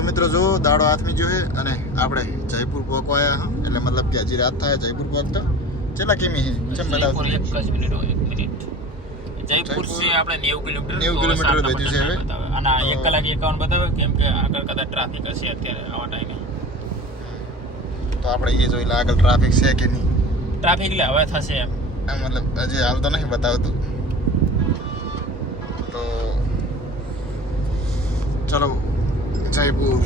તો મિત્રો જો દાડો હાથમી જો હે અને આપણે જયપુર પહોંચવાયા હા એટલે મતલબ કે હજી રાત થાય જયપુર પહોંચતા કેટલા કિમી હે ચમ બતાવ એક જ મિનિટ હોય 1 મિનિટ જયપુર થી આપણે 90 90 કિલોમીટર કિલોમીટર થઈ છે હવે અને 1 કલાક 51 બતાવે કેમ કે આગળ કદાચ ટ્રાફિક હશે અત્યારે આવા ટાઈમે તો આપણે એ જોઈ લે આગળ ટ્રાફિક છે કે નહીં ટ્રાફિક લે હવે થશે એમ મતલબ હજી હાલ તો નહીં બતાવતું તો ચલો જયપુર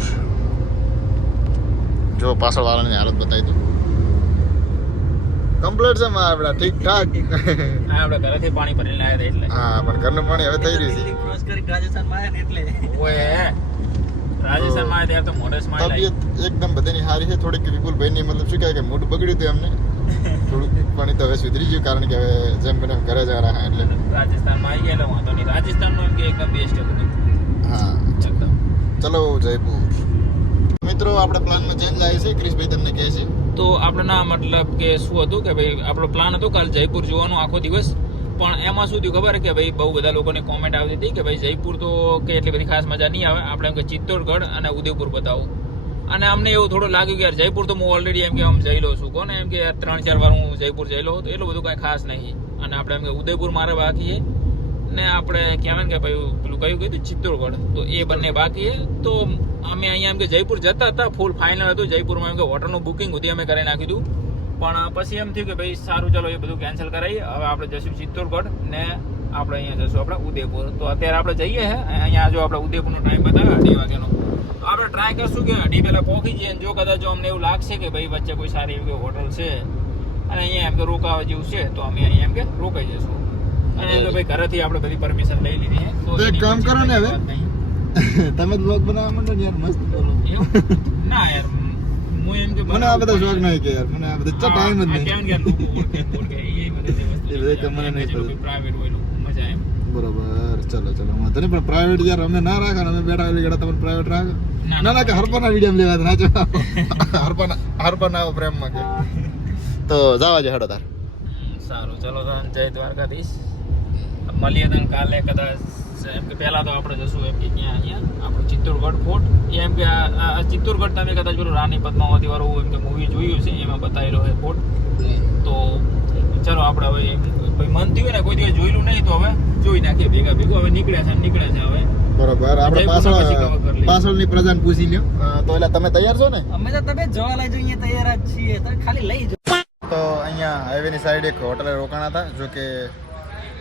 જો પાછળ વાળાની હાલત બતાવી દઉં કમ્પ્લીટ છે માં આપડા ઠીક ઠાક આપણે ઘરેથી પાણી ભરીને લાવ્યા એટલે હા પણ ઘરનું પાણી હવે થઈ રહ્યું છે ક્રોસ કરી રાજસ્થાન માં આવ્યા ને એટલે ઓય રાજસ્થાન માં ત્યારે તો મોઢે સ્માઈલ આવી તબિયત એકદમ બધાની સારી છે થોડીક વિપુલભાઈ ની મતલબ શું કહે કે મોઢું બગડ્યું હતું એમને થોડુંક પાણી તો હવે સુધરી ગયું કારણ કે હવે જેમ બને ઘરે જ રહ્યા એટલે રાજસ્થાન માં આવી ગયા વાંધો નહીં રાજસ્થાન નું એમ કે એકદમ બેસ્ટ હતું હા એકદમ ચલો જયપુર મિત્રો આપણે પ્લાનમાં ચેન્જ લાવી છે ક્રિશભાઈ તમને કહે છે તો આપણે ના મતલબ કે શું હતું કે ભાઈ આપણો પ્લાન હતો કાલ જયપુર જોવાનો આખો દિવસ પણ એમાં શું થયું ખબર કે ભાઈ બહુ બધા લોકોને કોમેન્ટ આવતી હતી કે ભાઈ જયપુર તો કે એટલી બધી ખાસ મજા નહીં આવે આપણે એમ કે ચિત્તોડગઢ અને ઉદયપુર બતાવું અને અમને એવું થોડું લાગ્યું કે યાર જયપુર તો હું ઓલરેડી એમ કે આમ જઈ લઉં છું કોને એમ કે 3-4 વાર હું જયપુર જઈ લઉં તો એટલું બધું કાંઈ ખાસ નહીં અને આપણે એમ કે ઉદયપુર મારે બાકી છે ને આપણે કહેવાય ને કે ભાઈ પેલું કયું કીધું ચિત્તોડગઢ તો એ બંને બાકી છે તો અમે અહીંયા એમ કે જયપુર જતા હતા ફૂલ ફાઇનલ હતું જયપુરમાં એમ કે હોટલનું બુકિંગ હતી અમે કરી નાખ્યું હતું પણ પછી એમ થયું કે ભાઈ સારું ચાલો એ બધું કેન્સલ કરાવીએ હવે આપણે જઈશું ચિત્તોડગઢ ને આપણે અહીંયા જઈશું આપણે ઉદયપુર તો અત્યારે આપણે જઈએ હે અહીંયા જો આપણે ઉદયપુરનો ટાઈમ બતાવે 2 વાગ્યાનો તો આપણે ટ્રાય કરશું કે 2 પહેલાં પહોંચી જઈએ જો કદાચ અમને એવું લાગશે કે ભાઈ વચ્ચે કોઈ સારી એવી હોટલ છે અને અહીંયા એમ કે રોકાવા જેવું છે તો અમે અહીંયા એમ કે રોકાઈ જઈશું અને તો ભાઈ ઘરેથી આપણે બધી પરમિશન લઈ લીધી છે તો એક કામ કરો ને હવે તમે બ્લોગ બનાવવા માંડો ને યાર મસ્ત બોલો ના યાર હું એમ કે મને આ બધા શોખ નહીં કે યાર મને આ બધા ટાઈમ જ નહીં કેમ કે લોકો ઓળખે એ મને એ બધે કે મને નહીં ખબર. પ્રાઇવેટ હોય મજા એમ બરોબર ચલો ચલો વાંધો નહીં પણ પ્રાઇવેટ યાર અમે ના રાખો ને અમે બેઠા હોય ગડા તમને પ્રાઇવેટ રાખો ના ના કે હરપાના વિડીયો લેવા નાચો હરપાના આવો પ્રેમમાં કે તો જાવા જે હડો તાર સારું ચલો તો જય દ્વારકાધીશ મળીએ તને કાલે કદાચ એમ કે પહેલા તો આપણે જશું એમ કે ક્યાં અહીંયા આપણું ચિત્તોડગઢ ફોર્ટ એમ કે આ ચિત્તોડગઢ તમે કદાચ પેલું રાણી પદ્માવતી વાળું એમ કે મૂવી જોયું છે એમાં બતાવેલો છે ફોર્ટ તો ચાલો આપણે હવે ભાઈ મન થયું ને કોઈ દિવસ જોયેલું નહીં તો હવે જોઈ નાખીએ ભેગા ભેગું હવે નીકળ્યા છે હવે બરોબર આપણે પાછળની પ્રજાને પૂછી લ્યો તો એટલે તમે તૈયાર છો ને અમે તો તમે જવા લઈ જોઈએ તૈયાર જ છીએ તો ખાલી લઈ જો તો અહીંયા હાઈવેની સાઈડ એક હોટલે રોકાણા હતા જો કે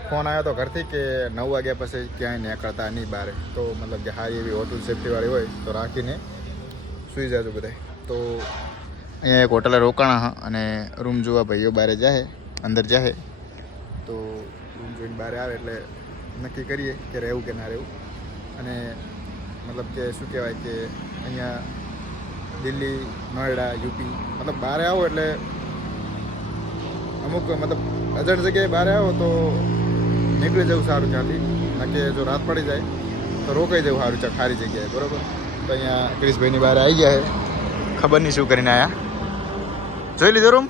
ફોન આવ્યો તો ઘરથી કે 9 વાગ્યા પછી ક્યાંય નીકળતા નહીં બહાર તો મતલબ કે સારી એવી હોટલ સેફ્ટીવાળી હોય તો રાખીને સૂઈ જાજો બધા તો અહીંયા એક હોટલે રોકાણા હા અને રૂમ જોવા ભાઈઓ બહાર જાય અંદર જાય તો રૂમ જોઈને બહાર આવે એટલે નક્કી કરીએ કે રહેવું કે ના રહેવું અને મતલબ કે શું કહેવાય કે અહીંયા દિલ્હી નોઈડા યુપી મતલબ બહાર આવો એટલે અમુક મતલબ અજાણ જગ્યાએ બહાર આવો તો નીકળી જવું સારું ત્યાંથી ના કે જો રાત પડી જાય તો રોકાઈ જવું સારું છે ખારી જગ્યાએ બરાબર તો અહીંયા ક્રિશભાઈની બહાર આવી ગયા છે ખબર નહીં શું કરીને આવ્યા જોઈ લીધો રૂમ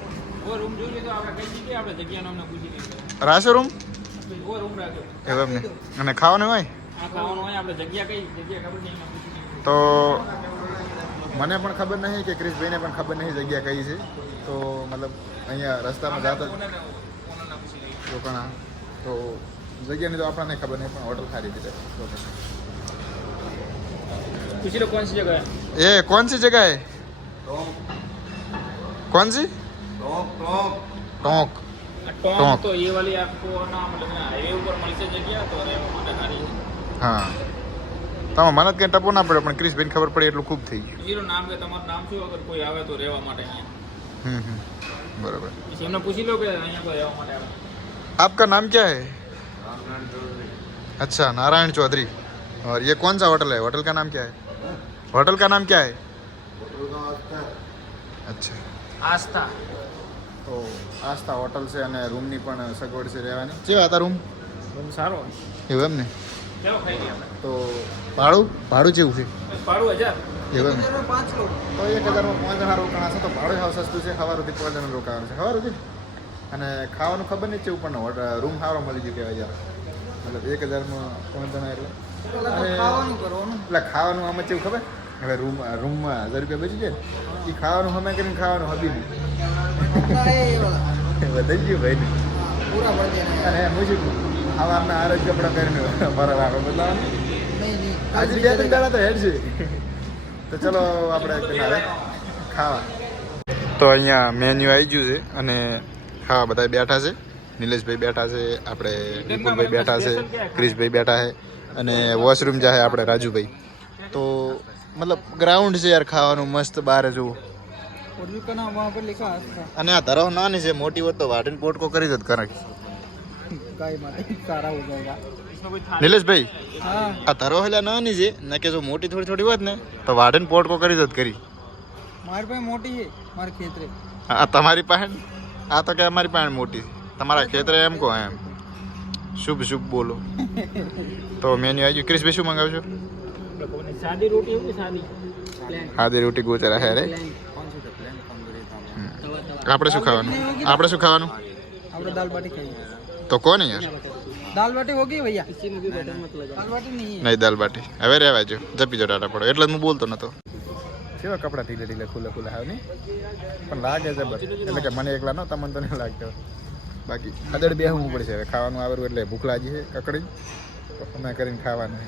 રૂમ જોઈ લીધો આપણે કઈ જગ્યાએ આપણે જગ્યાનું અમને પૂછી લીધું રાશો રૂમ રૂમ રાખ્યો એવું એમને અને ખાવાનું હોય આ ખાવાનું હોય આપણે જગ્યા કઈ જગ્યા ખબર નહીં પૂછી લીધું તો મને પણ ખબર નહીં કે ક્રિશભાઈને પણ ખબર નહીં જગ્યા કઈ છે તો મતલબ અહીંયા રસ્તામાં જાતા રોકાણા તો જગ્યાની તો આપણને ખબર નહીં પણ હોટલ ખારી દીધે पूछ लो कौन सी जगह है ये कौन सी जगह है कौन सी टोंक टोंक तो ये वाली आपको ना मतलब हाईवे ऊपर मળી છે જગ્યા તો રહેવા માટે સારી છે હા તમે મને કંઈ ટપો ના પડે પણ ક્રિશભાઈને ખબર પડે એટલું ખૂબ થઈ ગયું જીરો નામ કે તમારું નામ શું અગર કોઈ આવે તો રહેવા માટે અહીંયા बराबर પછી એમને પૂછી લો કે અહીંયા કોઈ રહેવા માટે આવે आपका नाम क्या है अच्छा नारायण चौधरी और ये कौन सा होटल है होटल का नाम क्या है होटल का नाम क्या है अच्छा આસ્થા તો આસ્થા હોટલ છે અને રૂમની પણ સગવડ છે રહેવાની કેવા હતા રૂમ સારો એવું એમ ને કેવો ખાઈ ગયા આપણે તો ભાડું જેવું છે ભાડું 1000 એવું એમ ને 5 લોકો તો 1000માં 5 જણા રોકાણા છે તો ભાડું હાવ સસ્તું છે સવાર સુધી 5 જણા રોકાવાનું છે સવાર સુધી અને ખાવાનું ખબર નહીં કેવું પણ રૂમ સારો મળી ગયો કહેવાય યાર મતલબ 1000માં 5 જણા એટલે ખાવાનું કરવાનું એટલે ખાવાનું આમાં કેવું ખબર હવે રૂમમાં 1000 રૂપિયા બચી જાય ને એ ખાવાનું હમે કરીને ખાવાનું હબી વધારી ગયું ભાઈ પૂરા પડ દે અને મુજબ સવારના આરોગ્ય કપડા પહેરીને ફરવા આવે બદલાવાનું આજે 2-3 દાડા તો હેડ છે તો ચલો આપણે કિનારે ખાવા તો અહીંયા મેન્યુ આવી ગયું છે અને ખાવા બધા બેઠા છે નિલેશભાઈ બેઠા છે આપણે વિપુલભાઈ બેઠા છે ક્રિશભાઈ બેઠા છે અને વોશરૂમ જાય આપણે રાજુભાઈ તો મતલબ ગ્રાઉન્ડ છે યાર ખાવાનું મસ્ત બહાર જુઓ उर्दू का नाम वहाँ पर लिखा है અને આ ધરાવ નાની છે મોટી હોત તો વાટીને પોટકો કરી દત કરે गाय माता सारा हो जाएगा નિલેશભાઈ हाँ આ ધરો હેલા નાની છે ને કે જો મોટી થોડી થોડી હોત ને તો વાટીને પોટકો કરી દત કરી हमारे पे मोटी है हमारे खेत रे આ તમારી પાસે આ તો કે અમારી પાસે મોટી છે તમારા ખેતરે એમ કહો એમ શુભ શુભ બોલો તો મેન્યુ આવી ગયું ક્રિશભાઈ શું મંગાવશો સાદી રોટી હોય સાદી આદે રોટી ગોચરા હે રે આપણે શું ખાવાનું આપણે શું ખાવાનું આપણે दाल बाटी खाइए તો કોને યાર दाल बाटी होगी भैया इसी में भी बटर मत लगा दाल बाटी नहीं है નહીં દાલ બાટી હવે રહેવા જો જપી જો ટાટા પડો એટલે જ હું બોલતો નતો કેવા કપડા ઢીલે ઢીલે ખુલ્લા ખુલ્લા હાવ નહીં પણ લાગે જબર એટલે કે મને એકલા નો તમને તો નહીં લાગતો બાકી ખદડ બેહવું પડશે હવે ખાવાનું આવરું એટલે ભૂખ લાગી છે કકડી અમે કરીને ખાવાનું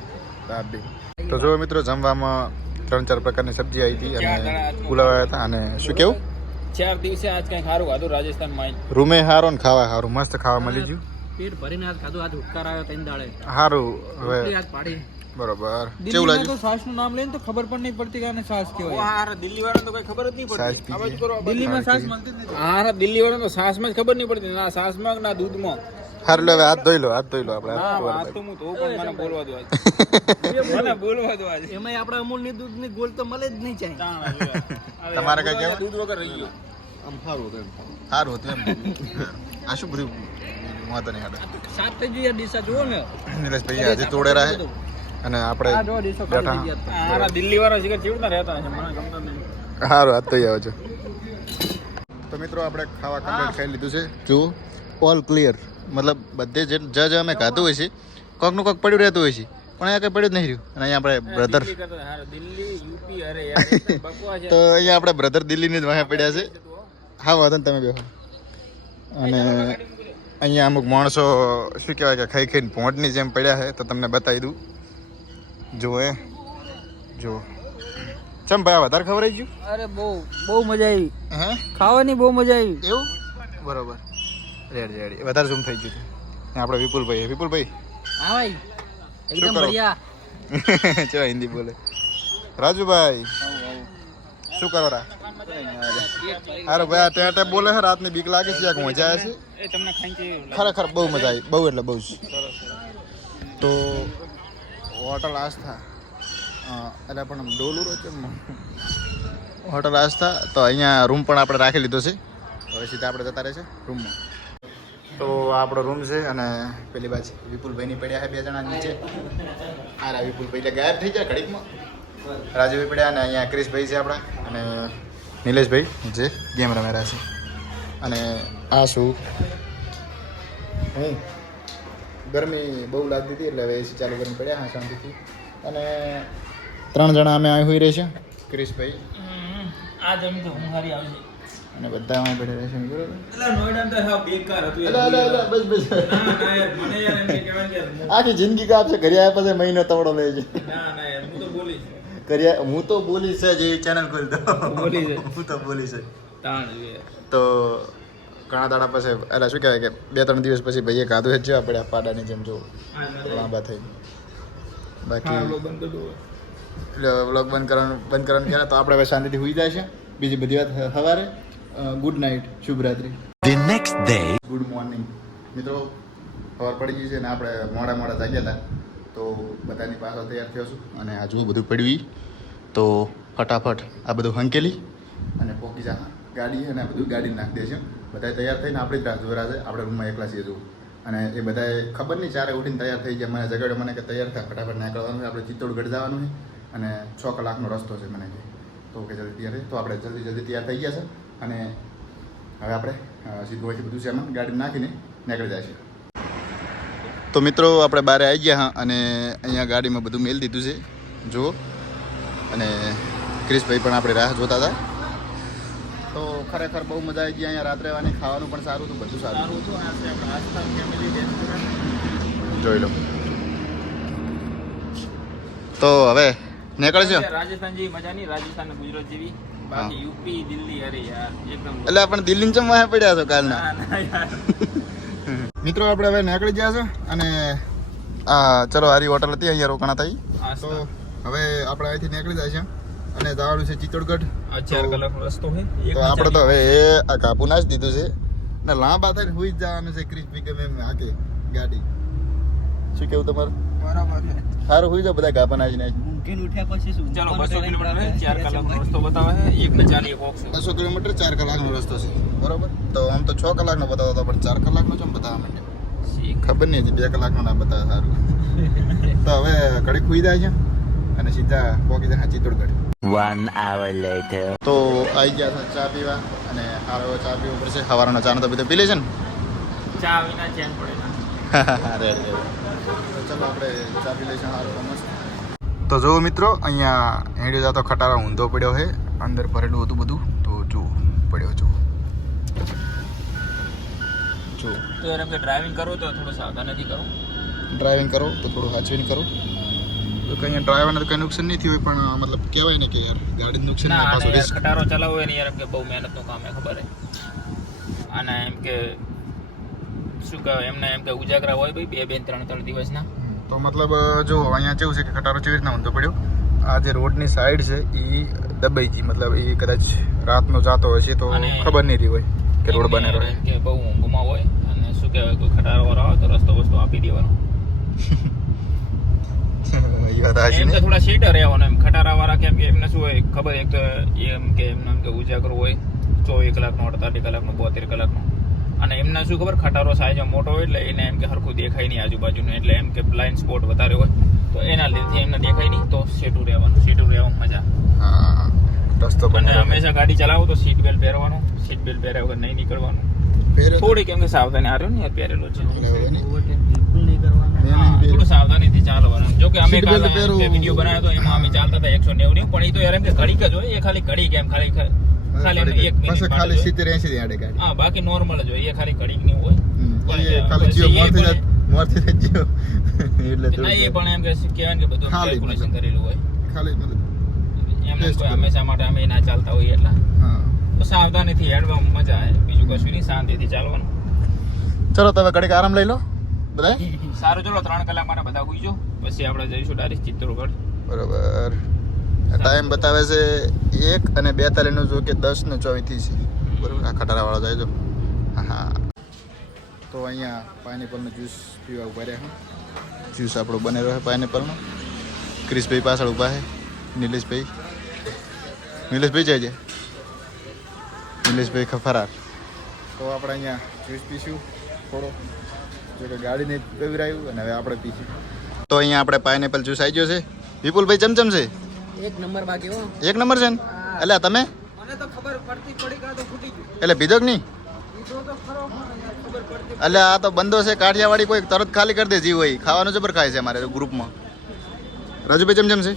દાબ બી તો જો મિત્રો જમવામાં 3-4 પ્રકારની સબ્જી આવી હતી અને પુલાવ આવ્યા હતા અને શું કેવું 4 દિવસે આજ કઈ સારું ખાધું રાજસ્થાનમાં રૂમે હારો ને ખાવા હારું મસ્ત ખાવા મળી ગયું पेट भरीने आज खाधું આજ હુક્કાર આવ્યો તૈન દાડે હારું હવે આજ પાડી બરોબર કેવું દિલ્હીમાં લાગ્યું તો સાસ નું નામ લઈને તો ખબર પણ નહીં પડતી કે આને સાસ કહેવાય હાર દિલ્હી વાળાને તો કઈ ખબર જ નહીં સાસ પડતી પીધી. આવાજ કરો દિલ્હીમાં સાસ મળતી જ નથી હાર દિલ્હી વાળાને તો સાસમાં જ ખબર નહીં પડતી ના સાસમાં ના દૂધમાં હારું લે હવે હાથ ધોઈ લો આપણે હા હાથ વાત તો હું તો પણ મને બોલવા દો આજ મને બોલવા દો આજ એમાં આપણે અમૂલ ની દૂધ ની ગોળ તો મળે જ નહીં ચાહે તમારે કઈ કહેવું? દૂધ વગર રહી ગયો સારું હતું એમ આ શું બધું વાંધો નહીં હાડે સાત થઈ ગયું યાર ડીસા જુઓ ને નિલેશભાઈ આજે તોડે રહે અને આપણે આ જો ડીસો ખાલી થઈ બેઠા ગયા હારા દિલ્હી વાળા શિખર ચેવડા રહેતા છે મને ગમતા નહીં સારું હાથ ધોઈ આવો છો તો મિત્રો આપણે ખાવા કમ્પ્લીટ ખાઈ લીધું છે જુઓ ઓલ ક્લિયર મતલબ બધે જે અમે ખાધું હોય છે કોકનું કોક પડ્યું રહેતું હોય છે પણ અહીંયા કંઈ પડ્યું જ નહીં રહ્યું અને અહીંયા આપણે બ્રધર દિલ્હી કરતા હારા દિલ્હી યુપી અરે યાર એકદમ બકવાસ છે તો અહીંયા આપણે બ્રધર દિલ્હીની જ વાહે પડ્યા છે હા વાંધો ને તમે બેહો અને અહીંયા અમુક માણસો શું કહેવાય કે ખાઈ ખાઈને ભોંટની જેમ પડ્યા છે તો તમને બતાવી દઉં જુઓ જો ચમ ભાઈ આ વધારે ખવડાવી ગયું અરે બહુ બહુ મજા આવી હે ખાવાની બહુ મજા આવી એવું બરોબર રેડી રેડી વધારે ઝૂમ થઈ ગયું ને આપણે વિપુલભાઈ હા ભાઈ શું એકદમ કરો? બઢિયા ચલો હિન્દી બોલે રાજુભાઈ શું કરો રા અરે ભાઈ આ ટેટે બોલે છે રાતની બીક લાગે છે યાર મજા આવે છે એ તમને ખાઈને ખરેખર બહુ મજા આવી બહુ એટલે બહુ જ તો હોટલ આસ્થા એટલે પણ ડોલુરો છે હોટલ આસ્થા તો અહીંયા રૂમ પણ આપણે રાખી લીધો છે હવે સીધા આપણે જતા રહે છે રૂમમાં તો આ આપણો રૂમ છે અને પેલી બાજુ વિપુલભાઈની પડ્યા છે 2 જણા નીચે આ વિપુલભાઈ એટલે ગાયબ થઈ જાય ઘડીકમાં રાજુભાઈ પડ્યા અને અહીંયા ક્રિશભાઈ છે આપણા અને નિલેશભાઈ જે ગેમ રમેરા છે અને આ શું હું ગરમી બહુ લાગતી હતી એટલે હવે એસી ચાલુ કરીને પડ્યા હા શાંતિથી અને 3 જણા અમે અહીં હોઈ રહી છે ક્રિશભાઈ આ જમી તો હું હારી આવશે અને બધા અહીં પડ્યા રહેશે બરોબર એટલે નોઈડા તો હા બેકાર હતું બસ બસ ના ના યાર મને યાર એમ કહેવાય કે આખી જિંદગી કાપશે ઘરે આવ્યા પછી મહિનો તવડો લે છે ના ના યાર હું તો બોલીશ હું તો બોલીશ જ એ ચેનલ ખોલી દો બોલીશ જ. હું તો બોલીશ જ તાણ જોઈએ તો ઘણા દાડા પછી એટલે શું કહેવાય કે 2-3 દિવસ પછી ભાઈએ કાધું જ જેવા પડ્યા પાડાની જેમ જો લાંબા થઈ બાકી બંધ કરી દો એટલે વ્લોગ બંધ કરવાનું ક્યારે તો આપણે હવે શાંતિથી હોઈ જાય છે બીજી બધી વાત સવારે ગુડ નાઇટ શુભરાત્રી The next day. Good morning મિત્રો ખબર પડી ગઈ છે ને આપણે મોડા જાગ્યા હતા તો બધાની પાછળ તૈયાર થયો છું અને આ જુઓ બધું પડ્યું ઈ. તો ફટાફટ આ બધું હંકેલી અને પોકી જા ગાડી અને આ બધું ગાડી નાખી દે છે બધા તૈયાર થઈને આપણી જ રાહ જોઈ રહ્યા છે આપણે રૂમમાં એકલા છીએ જવું અને એ બધાએ ખબર નહીં 4 ઉઠીને તૈયાર થઈ ગયા મને જગાડ્યો મને કે તૈયાર થાય ફટાફટ નીકળવાનું છે આપણે ચિત્તોડગઢ જવાનું છે અને 6 કલાકનો રસ્તો છે મને કે તો કે જલ્દી તૈયાર થઈ તો આપણે જલ્દી તૈયાર થઈ ગયા છે અને હવે આપણે સીધું અહીંથી બધું સામાન ગાડી નાખીને નીકળી જાય છે તો મિત્રો આપણે બહાર આવી ગયા હા અને અહીંયા ગાડીમાં બધું મેલ દીધું છે જુઓ અને ક્રિશભાઈ પણ આપણે રાહ જોતા હતા. તો ખરેખર બહુ મજા આવી ગઈ અહીંયા રાત રહેવાની, ખાવાનું પણ સારું હતું, બધું સારું સારું હતું. આ છે આપણા આસ્થા ફેમિલી રેસ્ટોરન્ટ. જોઈ લો. તો હવે નીકળજો. રાજસ્થાન જેવી મજા નહીં, રાજસ્થાન અને ગુજરાત જેવી. બાકી યુપી દિલ્હી અરે યાર એકદમ. એટલે આપણે દિલ્હી ચમવા પડ્યા છો કાલના. ના ના યાર. મિત્રો આપણે હવે નીકળી ગયા છે અને આ ચલો હારી હોટલ હતી અહીંયા રોકાણા થઈ. તો હવે આપણે અહીંથી નીકળી જાય છે અને જવાનું છે ચિત્તોડગઢ. 4 કલાકનો રસ્તો છે. તો આપણે તો હવે એ આ કાપુ ના જ દીધું છે ને લાંબા થઈને હુઈ જ જવાનું છે. ક્રિસ્પી ગમે એમ હાકે ગાડી. શું કેવું તમારું? બરાબર છે. સારું હુઈ જાવ બધા કાપા નાખી નાખી. ઊંઘીને ઉઠ્યા પછી શું? ચાલો 200 કિલોમીટર છે, 4 કલાકનો રસ્તો બતાવે છે. 1:40 એક ઓક્સ 200 કિલોમીટર 4 કલાકનો રસ્તો છે બરોબર. તો આમ તો 6 કલાકનો બતાવતો હતો પણ 4 કલાકનો ચમ બતાવવા માંડ્યો. ખબર નહીં હતી 2 કલાકનો ના બતાવે. સારું તો હવે ઘડીક હુઈ જાય છે અને સીધા પહોંચી જાય ચિત્તોડગઢ. 1 hour later. તો આવી ગયા છે ચા પીવા અને સારો એવો ચા પીવો પડશે. સવારનો ચા તો બધો પી લે છે ને. ચા વિના ચેન પડે ના. રેડી. તો ચલો આપણે ચા પી લઈશું સારો મસ્ત. તો જુઓ મિત્રો અહીંયા હેડ્યો જાતો ખટારો ઊંધો પડ્યો છે, અંદર ભરેલું હતું બધું. તો જુઓ પડ્યો જુઓ જુઓ. તો યાર એમ કે ડ્રાઇવિંગ કરો તો થોડું સાવધાનીથી કરો. ડ્રાઇવિંગ કરો તો થોડું સાચવીને કરો. તો કંઈ ડ્રાઈવરને તો કંઈ નુકસાન નહીં થયું હોય પણ મતલબ કહેવાય ને કે યાર ગાડીને નુકસાન ના નહીં, આને પાછું યાર risk. ખટારો ચલાવવો હોય ને યાર એમ કે બહુ મહેનતનું કામ છે ખબર હે. આના એમ કે શું કહેવાય એમને એમ કે ઉજાગરા હોય ભાઈ 2-3 દિવસના. તો મતલબ જો અહીંયા કેવું છે કે ખટારો કેવી રીતના ઊંધો પડ્યો. આ જે રોડની સાઈડ છે એ દબાઈ ગઈ, મતલબ એ કદાચ રાતનો જાતો હશે તો અને ખબર નહીં રહી હોય કે રોડ બનેલો એમ કે બહુ ઊંઘમાં હોય અને શું કહેવાય કોઈ ખટારો વાળો આવે તો રસ્તો વસ્તુ આપી દેવાનો. એ વાત સાચી એમ ને. કે થોડા સીટર રહેવાનું એમ ખટારા વાળા કેમ કે એમને શું હોય ખબર એક તો એમ કે એમને ઉજાગરો હોય 24 કલાકનો 48 કલાકનો 72 કલાકનો. અને એમને શું ખબર ખટારો સાઈઝ મોટો હોય એટલે એને એમ કે હરખું દેખાય નહીં આજુબાજુનું, એટલે એમ કે બ્લાઇન્ડ સ્પોટ વધારે હોય તો એના લીધે એમને દેખાય નહીં. તો સીટું રહેવાનું મજા. હા રસ્તો અને બનેલો હંમેશા ગાડી ચલાવો તો સીટ બેલ્ટ પહેરવાનું, સીટ બેલ્ટ પહેર્યા વગર નહીં નીકળવાનું. પહેર્યો તો. થોડી કેમ કે સાવધાની હાર્યો ને યાર પહેરેલો છે. એટલે હવે નહીં. ઓવરટેક બિલકુલ નહીં કરવાનું. મેં હા, નહીં થોડું સાવધાનીથી ચાલવાનું. જો કે અમે Seat કાલે belt પહેરવું. વિડીયો બનાવ્યો તો એમાં અમે ચાલતા હતા 190 પણ એ તો યાર એમ કે ઘડીક જ હોય. એ ખાલી ઘડીક એમ ખાલી એમ 1 મિનિટ પાછું માટે ખાલી જ હોય. 70-80 ની આડે ગાડી. હા બાકી નોર્મલ જ હોય. એ ખાલી ઘડીક ની હોય. એ ખાલી જીઓ મોરથી પણ જ જીઓ એટલે ના એ પણ એમ કે કહેવાય ને કે બધું ખાલી કેલ્ક્યુલેશન મતલબ. કરેલું હોય. ખાલી મતલબ એમ Test કોઈ કરો. હંમેશા માટે અમે ના ચાલતા હોઈએ એટલે હા. તો સાવધાનીથી હેડવામાં મજા આવે. બીજું કશું નહીં, શાંતિથી ચાલવાનું. ચલો તમે ઘડીક આરામ લઈ લો બધા. સારું ચલો 3 કલાક માટે બધા ઉઈજો પછી આપણે જઈશું ડાયરેક્ટ ચિત્તોડગઢ. બરોબર. ટાઈમ બતાવે છે 1:42 નો, જો કે 10:24 થી છે. બરોબર. આ ખટારા વાળો જાય જો. હા તો અહીંયા પાઇનેપલનો જ્યુસ પીવા ઉભા રહ્યા છે. જ્યુસ આપણો બનેલો છે પાઇનેપલનો. ક્રિશભાઈ પાછળ ઊભા છે. નિલેશભાઈ જાય છે. નિલેશભાઈ ફરાર. તો આપણે અહીંયા જ્યુસ પીશું થોડો, જો કે ગાડીને પીવરાયું અને હવે આપણે પીશું. તો અહીંયા આપણે પાઇનેપલ જ્યુસ આવી ગયો છે. વિપુલભાઈ ચમચમ છે. એક નંબર બાકી હો. 1 નંબર છે ને. એટલે તમે મને તો ખબર પડતી પડી કાં તો ફૂટી ગયું. એટલે પીધો કે નહીં? પીધો તો ખરો પણ યાર ખબર પડતી. એટલે આ તો બંધો છે કાઠિયાવાડી, કોઈ તરત ખાલી કરી દે જીવ હોય. ખાવાનું જબર ખાય છે અમારે ગ્રુપમાં. રાજુભાઈ ચમચમ છે.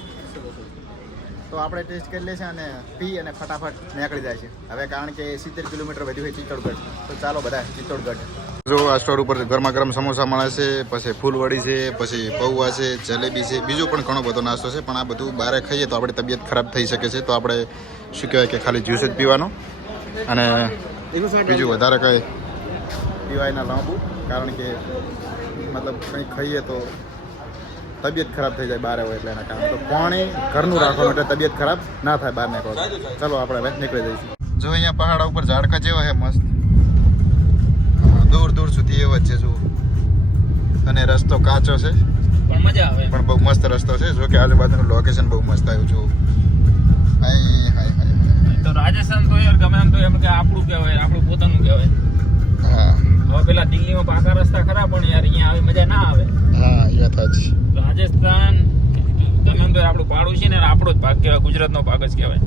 તો આપણે ટેસ્ટ કરી લેશે અને પી અને ફટાફટ નીકળી જાય છે હવે, કારણ કે 70 કિલોમીટર વધ્યું છે ચિત્તોડગઢ. તો ચાલો બધા ચિત્તોડગઢ. જો આ સ્ટોર ઉપર ગરમા ગરમ સમોસા મળે છે, પછી ફૂલવડી છે, પછી પૌવા છે, જલેબી છે, બીજો પણ ઘણો બધો નાસ્તો છે. પણ આ બધું બહાર ખાઈએ તો આપણી તબિયત ખરાબ થઈ શકે છે. તો આપણે શું કહેવાય કે ખાલી જ્યુસ જ પીવાનો અને બીજું વધારે કંઈ પીવાય ના લાંબુ, કારણ કે મતલબ કંઈ ખાઈએ તો તબિયત ખરાબ થઈ જાય બહાર હોય એટલે એના કારણે. તો પાણી ઘરનું રાખવાનું એટલે તબિયત ખરાબ ના થાય બહાર નીકળો. ચલો આપણે હવે નીકળી જઈશું. જો અહીંયા પહાડ ઉપર ઝાડકા જેવા છે મસ્ત, દૂર દૂર સુધી એવા જ છે. જો અને રસ્તો કાચો છે પણ મજા આવે. પણ બહુ મસ્ત રસ્તો છે. જો કે આજુબાજુનું લોકેશન બહુ મસ્ત આવ્યું છે. હાય હાય હાય. તો રાજસ્થાન તો યાર ગમે એમ તો એમ કે આપણું કહેવાય, આપણું પોતાનું કહેવાય. હા હવે પેલા દિલ્હીમાં પાકા રસ્તા ખરા પણ યાર અહીંયા આવી મજા ના આવે. હા એ વાત સાચી. રાજસ્થાન ગમે એમ તો આપણું પાડું છે ને આપણો જ ભાગ કહેવાય, ગુજરાતનો ભાગ જ કહેવાય.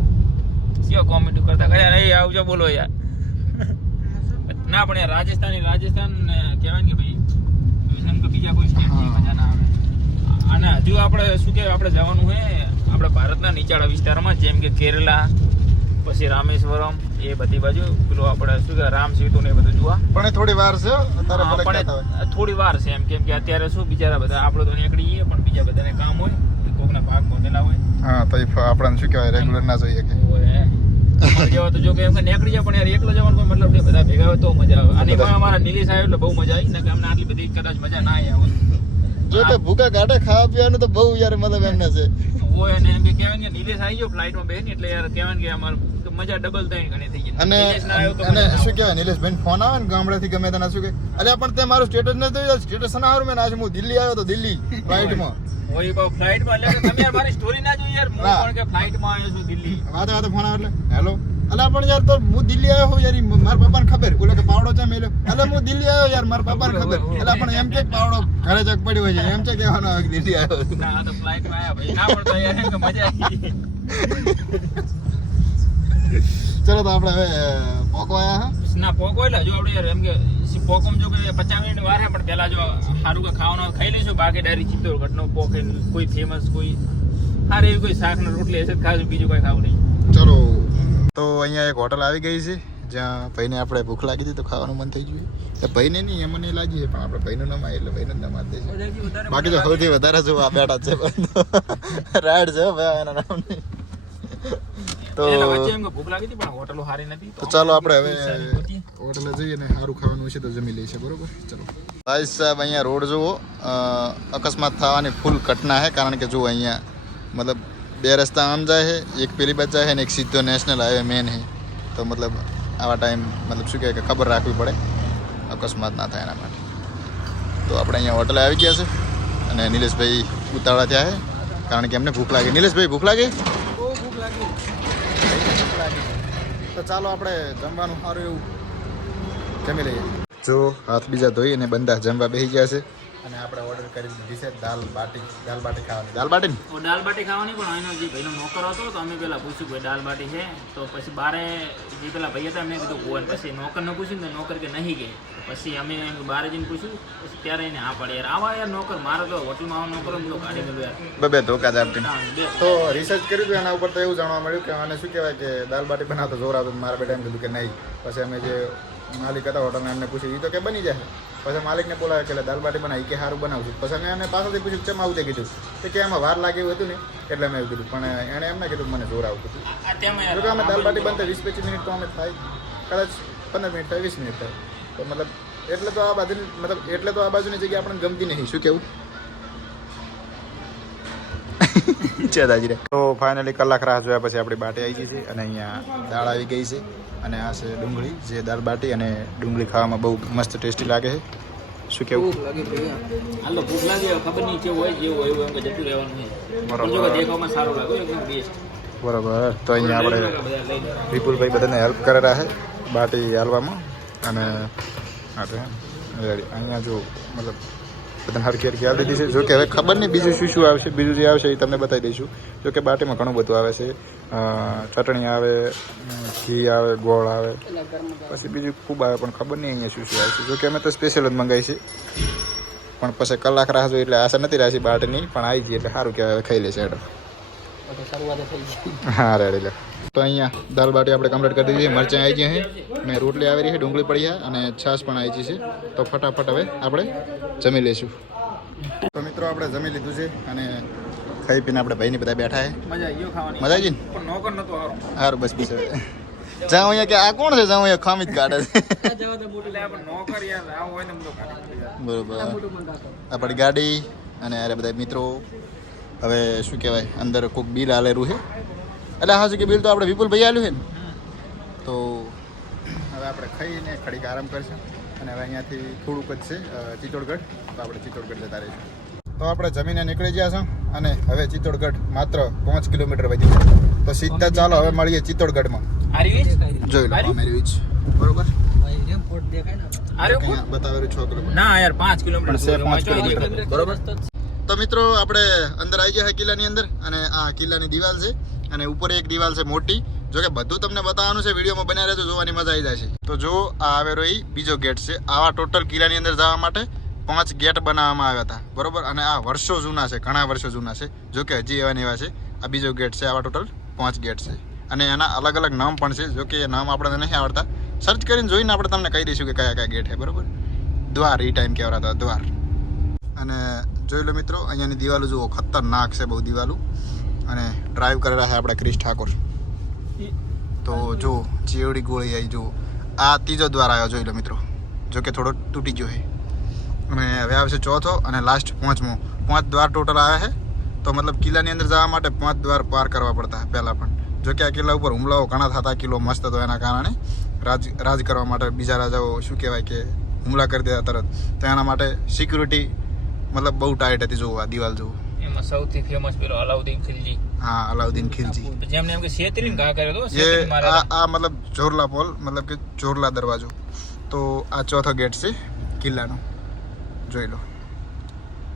શું કોમેન્ટ કરતા કયા નહીં આવજો બોલો યાર. ના પણ યાર રાજસ્થાન કહેવાય ને કે ભાઈ એમ તો બીજા કોઈ સ્ટેટ મજા ના આવે. અને હજુ આપણે શું કહેવાય આપણે જવાનું હે આપણા ભારતના નીચાણા વિસ્તારમાં જેમ કે કેરલા પછી રામેશ્વરમ એ બધી બાજુ પેલું આપણે શું કે રામ સેતુ ને એ બધું જોવા પણ એ થોડી વાર છે અત્યારે ભલે પણ કહેતા હોય. થોડી વાર છે એમ કેમ કે અત્યારે શું બિચારા બધા આપણે તો નીકળી જઈએ પણ બીજા બધાને કામ હોય કોકના ભાગ બાંધેલા હોય હા તો આપણને શું કહેવાય રેગ્યુલર ના જોઈએ કે અમારે જેવા તો જો કે એમ કે નીકળી જાય પણ યાર એકલો જવાનો કોઈ મતલબ નહીં બધા ભેગા હોય તો મજા આવે અને એમાં અમારા નિલેશ આવ્યો એટલે બહુ મજા આવી ને કે અમને આટલી બધી કદાચ મજા ના આવી આવે જો કે ભૂકા ગાંઠા ખાવા પીવાનું તો બહુ યાર મતલબ એમને છે હોય અને એમ કે કહેવાય ને નિલેશ આવી ગયો ફ્લાઇટમાં બેસીને એટલે યાર કહેવાય ને કે અમારે મજા ડબલ થઈ ઘણી થઈ ગઈ અને નિલેશ ના આવ્યો તો અને મજા ના શું કહેવાય નિલેશભાઈ ફોન આવે ને ગામડેથી ગમે તેના શું કે અલ્યા પણ તે મારું સ્ટેટસ નથી જોયું સ્ટેટસ ના હારું મેં આજે હું દિલ્હી આવ્યો તો દિલ્હી ફ્લાઇટમાં હોય બહુ ફ્લાઇટમાં એટલે તમે યાર મારી સ્ટોરી ના જોઈ યાર હું ના. પણ કે ફ્લાઇટમાં આવ્યો છું દિલ્હી વાતે વાતે ફોન આવે એટલે હેલો અલ્યા પણ યાર તો હું દિલ્હી આવ્યો હું યાર મારા પપ્પાને ખબર બોલે કે પાવડો ચા મેલ્યો એટલે હું દિલ્હી આવ્યો યાર મારા પપ્પાને ખબર એટલે પણ એમ કે પાવડો ઘરે ચક પડ્યો હોય છે એમ છે કહેવાનો આવે કે દિલ્હી આવ્યો ના આ તો ફ્લાઇટમાં આવ્યા ભાઈ ના પડતા યાર એમ કે મજા આવી ચલો તો આપણે હવે પોકવાયા હા ના પોકો એટલે જો આપણે યાર એમ કે પોકોમ જો કે 50 મિનિટ વાર હે પણ પહેલા જો સારું કે ખાવાનું ખાઈ લઈશું બાકી ડાયરી ચિત્તોડગઢનો પોકે કોઈ ફેમસ કોઈ સારી એવી કોઈ શાક ને રોટલી હશે ખાશું બીજું કોઈ ખાવું નહીં ચલો તો અહીંયા એક હોટલ આવી ગઈ છે જ્યાં ભાઈને આપણે ભૂખ લાગી હતી તો ખાવાનું મન થઈ ગયું એટલે ભાઈને નહીં એમ મને લાગી છે પણ આપણે ભાઈનું નામ આવે એટલે ભાઈનું નામ આપી દઈશું બાકી તો સૌથી વધારે જો આ બેઠા છે રાઈડ છે ભાઈ એના નામની તો એટલે વચ્ચે એમ કે ભૂખ લાગી હતી પણ હોટલો સારી નથી તો ચાલો આપણે હવે હોટલે જઈએ ને સારું ખાવાનું છે તો જમી લઈશું બરોબર ચલો ભાઈ સાહેબ અહીંયા રોડ જુઓ અકસ્માત થવાની ફૂલ ઘટના છે કારણ કે જુઓ અહીંયા મતલબ બે રસ્તા આમ જાય છે એક પેલી બાજુ જાય છે ને એક સીધો નેશનલ હાઈવે મેન છે તો મતલબ આવા ટાઈમ મતલબ શું કહેવાય કે ખબર રાખવી પડે અકસ્માત ના થાય એના માટે તો આપણે અહીંયા હોટલે આવી ગયા છે અને નિલેશભાઈ ઉતાવળા થયા છે કારણ કે એમને ભૂખ લાગી નિલેશભાઈ ભૂખ લાગી તો ચાલો આપણે જમવાનું સારું એવું જમી લઈએ જો હાથ બીજા ધોઈ અને બંદા જમવા બેસી ગયા છે અને આપણે ઓર્ડર કરી દીધી છે દાલ બાટી ખાવાની દાલ બાટી ને દાલ બાટી ખાવાની પણ એનો જે ભાઈનો નોકર હતો તો અમે પેલા પૂછ્યું ભાઈ દાલ બાટી છે તો પછી બારે જે પેલા ભાઈ હતા એમને કીધું ગોવન પછી નોકરને પૂછ્યું ને નોકર કે નહીં કે પછી અમે એમ બારે જઈને પૂછ્યું પછી ત્યારે એને હા પાડી યાર આવા યાર નોકર મારો તો હોટલમાં આવા નોકર હું તો કાઢી મેળવું યાર બે ધોકા આપતી ના, બે. તો રિસર્ચ કર્યું હતું એના ઉપર તો એવું જાણવા મળ્યું કે આને શું કહેવાય કે દાલ બાટી બનાવતો જોર આવતો મારા બેટા એમ કીધું કે નહીં પછી અમે જે માલિક હતા હોટલને એમને પૂછ્યું એ તો કે બની જાય પછી માલિકને બોલાવે કે દાલ બાટી બનાવી કે સારું બનાવશું પછી અમે એને પાછળથી પૂછ્યું ચમ આવું તે કીધું તો કે એમાં વાર લાગે એવું હતું ને એટલે અમે એવું કીધું પણ એણે એમ ના કીધું મને જોર આવતું હતું આ તેમાં યાર જો કે અમે દાલ બાટી બનતા 20-25 મિનિટ તો અમે થાય કદાચ 15 મિનિટ થાય 20 મિનિટ થાય તો મતલબ એટલે તો આ બાજુની મતલબ એટલે તો આ બાજુની જગ્યા આપણને ગમતી નહીં શું કેવું છે દાજી તો ફાઇનલી કલાક રાહ જોયા પછી આપણી બાટી આવી ગઈ છે અને અહીંયા દાળ આવી ગઈ છે અને આ છે ડુંગળી જે દાળ બાટી અને ડુંગળી ખાવામાં બહુ મસ્ત ટેસ્ટી લાગે છે શું કેવું હાલો ભૂખ લાગી હવે ખબર નહીં કેવું હોય જેવું હોય એવું એમ કે જતું રહેવાનું નહીં બરોબર. પણ જો કે દેખાવમાં સારું લાગે એકદમ બેસ્ટ બરાબર તો અહીંયા આપણે બધા લઈ લો. વિપુલભાઈ બધાને હેલ્પ કરેલા છે બાટી હાલવામાં અને રેડી અહીંયા જો મતલબ બધાને હરખી હરખી હાલ દીધી છે જો કે હવે ખબર નહીં બીજું શું શું આવશે બીજું જે આવશે એ તમને બતાવી દઈશું જો કે બાટીમાં ઘણું બધું આવે છે ચટણી આવે ઘી આવે ગોળ આવે પછી બીજું ખૂબ આવે પણ ખબર નહીં અહીંયા શું શું આવશે જો કે અમે તો સ્પેશિયલ જ મંગાવી છે પણ પછી કલાક રાહ જોઈ એટલે આશા નથી રાખી બાટીની પણ આવી જઈએ એટલે સારું કહેવાય ખાઈ લેશે એડો હા રેડી લે તો અહીંયા દાલ બાટી આપણે કમ્પ્લીટ કરી દીધી છે મરચાં આવી ગયા છે અને રોટલી આવી રહી છે ડુંગળી પડી છે અને છાશ પણ આવી ગઈ છે તો ફટાફટ હવે આપણે જમી લઈશું તો મિત્રો આપણે જમી લીધું છે અને ખાઈ પીને આપણે ભાઈને બધા બેઠા છે મજા આવી ગયો ખાવાની મજા આવી ગઈ ને પણ નોકર નતો હારો સારું બસ બસ હવે જાઉં અહીંયા કે આ કોણ છે જાઉં અહીંયા ખામી જ કાઢે છે એટલે આપણે નોકર યાર આવું હોય ને બધું કાઢી બરોબર આપણી ગાડી અને અરે બધા મિત્રો હવે શું કહેવાય અંદર કોઈક બિલ આલેલું છે એટલે હા કે બિલ તો આપણે વિપુલભાઈ આલ્યું છે ને તો હવે આપણે ખાઈને ખડીક આરામ કરશું અને હવે અહીંયાથી થોડુંક જ છે ચિત્તોડગઢ તો આપણે ચિત્તોડગઢ જતા રહીશું તો આપણે જમીને નીકળી ગયા છો અને હવે ચિત્તોડગઢ માત્ર 5 કિલોમીટર વધી છે તો સીધા ચાલો હવે મળીએ ચિત્તોડગઢમાં જોઈ લો અમારી વીચ બરોબર અહીંયા બતાવેલું 6 કિલોમીટર ના યાર 5 કિલોમીટર પણ છે 5 દૂર. કિલોમીટર બરોબર તો મિત્રો આપણે અંદર આવી ગયા છે કિલ્લાની અંદર અને આ કિલ્લાની દિવાલ છે અને ઉપર એક દિવાલ છે મોટી જો કે બધું તમને બતાવવાનું છે વિડીયોમાં બન્યા રહેજો જોવાની મજા આવી જાય છે તો જો આ આવેલો એ બીજો ગેટ છે આવા ટોટલ કિલ્લાની અંદર જવા માટે 5 ગેટ બનાવવામાં આવ્યા હતા બરોબર અને આ વર્ષો જૂના છે ઘણા વર્ષો જૂના છે જો કે હજી એવા ને એવા છે આ બીજો ગેટ છે. આવા ટોટલ 5 ગેટ છે અને એના અલગ અલગ નામ પણ છે. જો કે એ નામ આપણને નહીં આવડતા, સર્ચ કરીને જોઈને આપણે તમને કહી દઈશું કે કયા કયા ગેટ છે. બરાબર, દ્વાર એ ટાઈમ કહેવાતા દ્વાર. અને જોઈ લો મિત્રો, અહીંયાની દિવાલો જુઓ, ખતરનાક છે બહુ દિવાલો. અને ડ્રાઈવ કરેલા છે આપણે ક્રિશ ઠાકોર. તો જો ચેવડી ગોળી આવી જુઓ. આ ત્રીજો દ્વાર આવ્યો, જોઈ લો મિત્રો. જો કે થોડો તૂટી ગયો છે. અને હવે આવશે ચોથો અને લાસ્ટ 5મો. 5 દ્વાર ટોટલ આવ્યા છે. તો મતલબ કિલ્લાની અંદર જવા માટે 5 દ્વાર પાર કરવા પડતા પહેલાં પણ. જો કે આ કિલ્લા ઉપર હુમલાઓ ઘણા થતા, કિલ્લો મસ્ત હતો, એના કારણે રાજ કરવા માટે બીજા રાજાઓ શું કહેવાય કે હુમલા કરી દેતા તરત. તો એના માટે સિક્યુરિટી મતલબ બહુ ટાઈટ હતી. જોવો આ દિવાલ જુઓ. એમાં સૌથી ફેમસ પેલો અલાઉદ્દીન ખિલજી. હા, અલાઉદ્દીન ખિલજી. જેમને એમ કે છેતરીને ઘા કર્યો હતો, ये છેતરીને મારેલો. આ મતલબ જોરલા પોલ, મતલબ કે જોરલા દરવાજો. તો આ ચોથો ગેટ છે કિલ્લાનો, જોઈ લો.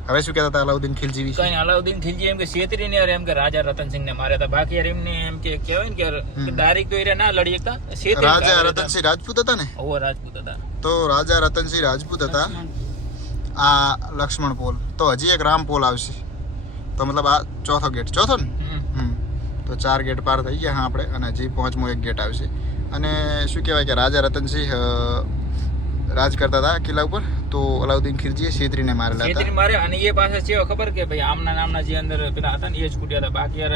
હવે શું કહેતા હતા અલાઉદ્દીન ખિલજી વિશે? કઈ અલાઉદ્દીન ખિલજી એમ કે છેતરીને યાર એમ કે રાજા રતનસિંહ ને માર્યા હતા. બાકી યાર એમને એમ કે કહેવાય ને કે ડાયરેક્ટ તો એ ના લડી શકતા, છેતરીને રાજા રતનસિંહ રાજપૂત હતા ને. ઓવો રાજપૂત હતા. તો રાજા રતનસિંહ રાજપૂત હતા. આ લક્ષ્મણ પોલ. તો હજી એક રામ પોલ આવશે. તો મતલબ આ ચોથો ગેટ, ચોથો ને. તો 4 ગેટ પાર થઈ ગયા હા આપણે. અને હજી 5મો એક ગેટ આવશે. અને શું કહેવાય કે રાજા રતનસિંહ રાજ કરતા હતા કિલ્લા ઉપર. તો અલાઉદ્દીન ખિલજીએ છેતરીને મારેલા હતા. છેતરીને માર્યા. અને એ પાસે છે ખબર કે ભાઈ આમના નામના જે અંદર પેલા હતા ને એ જ કૂટ્યા હતા. બાકી યાર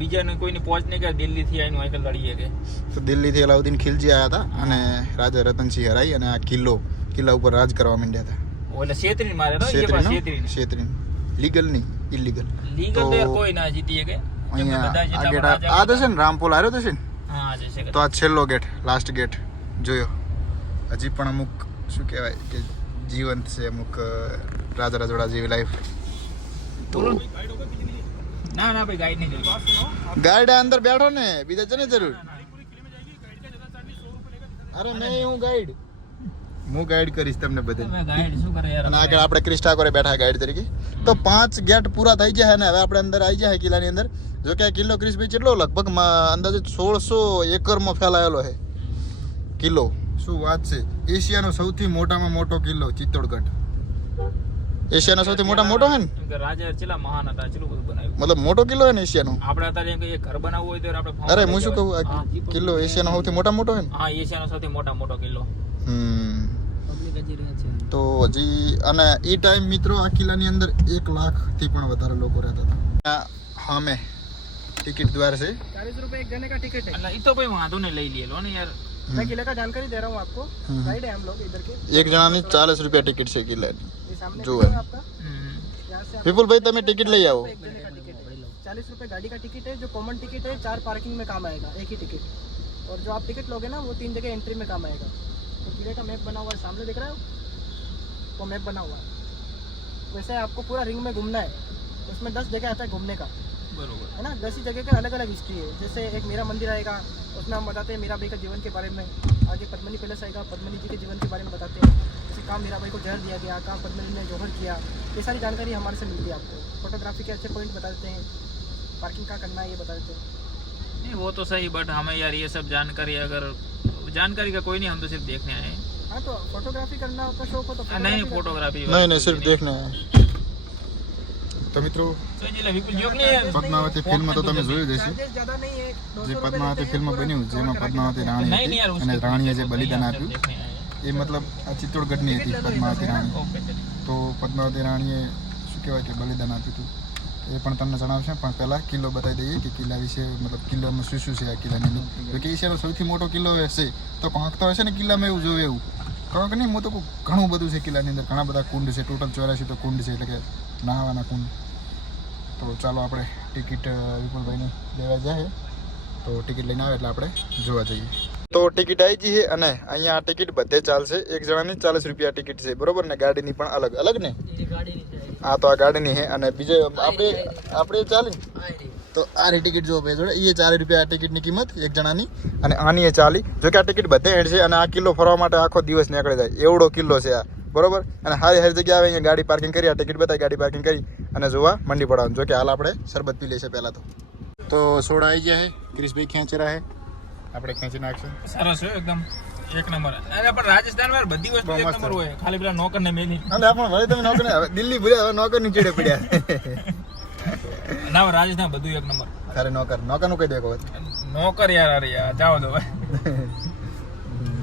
બીજાને કોઈની પહોંચ નહીં કે દિલ્હી થી આવીને અહીં લડીએ કે. તો દિલ્હીથી અલાઉદ્દીન ખિલજી આવ્યા હતા અને રાજા રતનસિંહ હરાઈ અને આ કિલ્લા ઉપર રાજ કરવા માંડ્યા હતા. એટલે છેતરીને માર્યા હતા. એ પાસે છેતરીને. લીગલ નહીં, ઇલીગલ. લીગલ તો યાર કોઈ ના જીતી શકે. અહીંયા આ ગેટ આ તો છે ને રામપોલ આવ્યો તો છે ને. હા જે છે. તો આ છેલ્લો ગેટ, લાસ્ટ ગેટ જોયો. હજી પણ અમુક શું કહેવાય કે જીવંત છે, અમુક રાજા રજોડા જેવી લાઈફ. ના ના ભાઈ ગાઈડ નહીં જોઈએ. ગાઈડ અંદર બેઠો ને, બીજા છે ને જરૂર. અરે નહીં, હું ગાઈડ કરીશ તમને બધે. તમે ગાઈડ શું કરે યાર. અને આગળ આપણે ક્રિશ ઠાકોરે બેઠા ગાઈડ તરીકે. તો 5 ગેટ પૂરા થઈ જાય ને હવે આપણે અંદર આવી જાય કિલ્લાની અંદર. જો કે આ કિલ્લો ક્રિશભાઈ કેટલો લગભગ અંદાજે 1600 એકરમાં ફેલાયેલો છે કિલ્લો. શું વાત છે. એશિયાનો સૌથી મોટામાં મોટો કિલ્લો ચિત્તોડગઢ. એશિયાનો સૌથી મોટો હે ને. કેમ કે રાજા ચેલા મહાન હતા, ચેલું બધું બનાવ્યું. મતલબ મોટો કિલ્લો હે ને એશિયાનો. આપણે અત્યારે એમ કે ઘર બનાવવું હોય તો આપણે અરે હું શું કહું, આ કિલ્લો એશિયાનો સૌથી મોટો હે ને. હા, એશિયાનો સૌથી મોટો કિલ્લો. પબ્લિક હજી રહે છે. તો હજી અને એ ટાઈમ મિત્રો આ કિલ્લાની અંદર 1 લાખથી પણ વધારે લોકો રહેતા હતા. હા મેં टिकट द्वार से 40 रुपए एक जने का टिकट है. એટલે ઈ તો ભાઈ વાંધો નહીં લઈ લીધો ને યાર. मैं किले का जानकारी दे रहा हूँ आपको. गाइड है हम लोग इधर के. एक જણાની 40 રૂપિયા ટિકિટ છે કિલ્લાની. ये सामने जो है है आपका. यहाँ से विपुल भाई તમે ટિકિટ લઈ આવો. एक जने का टिकट है. 40 रुपए गाड़ी का टिकट है. जो कॉमन टिकट है 4 पार्किंग में काम आएगा, एक ही टिकट. और जो आप टिकट लोगे ना वो 3 जगह एंट्री में काम आएगा. तो किले का मैप बना हुआ है, सामने दिख रहा है वो मैप बना हुआ है. वैसे आपको पूरा रिंग में घूमना है. उसमें 10 जगह आता है घूमने का, બરોબર. है ना. 10 ही जगह का अलग अलग हिस्ट्री है. जैसे एक मेरा मंदिर आएगा, उसमें हम बताते हैं मीरा भाई का जीवन के बारे में. आगे पद्मनी पैलेस आएगा, पद्मनी जी के जीवन के बारे में बताते हैं. जैसे कहाँ मीरा भाई को जहर दिया गया, कहाँ पद्मनी ने जौहर किया, ये सारी जानकारी हमारे से मिलती है आपको. फोटोग्राफी के अच्छे पॉइंट बता देते हैं, पार्किंग कहाँ करना है ये बता देते हैं. नहीं वो तो सही, बट हमें यार ये सब जानकारी अगर जानकारी का कोई नहीं, हम तो सिर्फ देखने आए हैं. हाँ तो फोटोग्राफी करना का शौक हो तो नहीं फोटोग्राफी નહીં સિર્ફ દેખને. તો મિત્રો પદ્માવતી ફિલ્મ તો તમે જોઈ જ હશે. चार्जेस ज़्यादा नहीं है. જે પદ્માવતી ફિલ્મ બન્યું જેમાં પદ્માવતી રાણી હતી અને રાણીએ જે બલિદાન આપ્યું એ મતલબ આ ચિત્તોડગઢની હતી પદ્માવતી રાણી. તો પદ્માવતી રાણીએ શું કહેવાય કે બલિદાન આપ્યું હતું એ પણ તમને જણાવશે. પણ પહેલાં કિલ્લો બતાવી દઈએ કે કિલ્લા વિશે, મતલબ કિલ્લામાં શું છે આ કિલ્લાની અંદર. જો કે એશિયાનો સૌથી મોટો કિલ્લો હશે તો કાંક તો હશે ને કિલ્લામાં એવું જોવે એવું કાંક નહીં. હું તો કહું ઘણું બધું છે કિલ્લાની અંદર, ઘણા બધા કુંડ છે. ટોટલ 84 તો કુંડ છે, એટલે કે નહાવાના કુંડ. તો ચાલો આપણે ટિકિટ વિપુલભાઈને લેવા જાય. તો ટિકિટ લઈને આવે એટલે આપણે જોવા જઈએ. તો ટિકિટ આવી ગઈ છે અને અહીંયા આ ટિકિટ બધે ચાલશે. એક જણાની 40 રૂપિયા ટિકિટ છે, બરોબર ને. ગાડીની પણ અલગ અલગ ને. હા તો આ ગાડીની છે અને બીજે આપણે ચાલી તો આની ટિકિટ જો ભાઈ જોડે એ 4 રૂપિયા ટિકિટની કિંમત એક જણાની અને આની એ 40. જો કે આ ટિકિટ બધે હેડ છે અને આ કિલ્લો ફરવા માટે આખો દિવસ નીકળી જાય એવડો કિલ્લો છે આ, બરોબર. અને હારી જગ્યા આવે અહીંયા ગાડી પાર્કિંગ કરી, આ ટિકિટ બતાવી, ગાડી પાર્કિંગ કરી અને જોવા મંડી પડવાનું. જો કે હાલ આપણે શરબત પી લઈશું પહેલાં તો સોડા આવી ગયા છે. ક્રિશભાઈ ખેંચી રહ્યા છે, આપણે ખેંચી નાખશું. સરસ છે એકદમ એક નંબર. અરે પણ રાજસ્થાનમાં બધી વસ્તુ એક નંબર હોય, ખાલી પેલા નોકરને મેલી. અને આપણે વળી તમે નોકર દિલ્હી ભૂલ્યા, હવે નોકરની ચીડે પડ્યા. ના રાજસ્થાન બધું એક નંબર. ખારે નોકરનું કહી દે એક વખત. નોકર યાર અરે યાર જાઓ દો ભાઈ.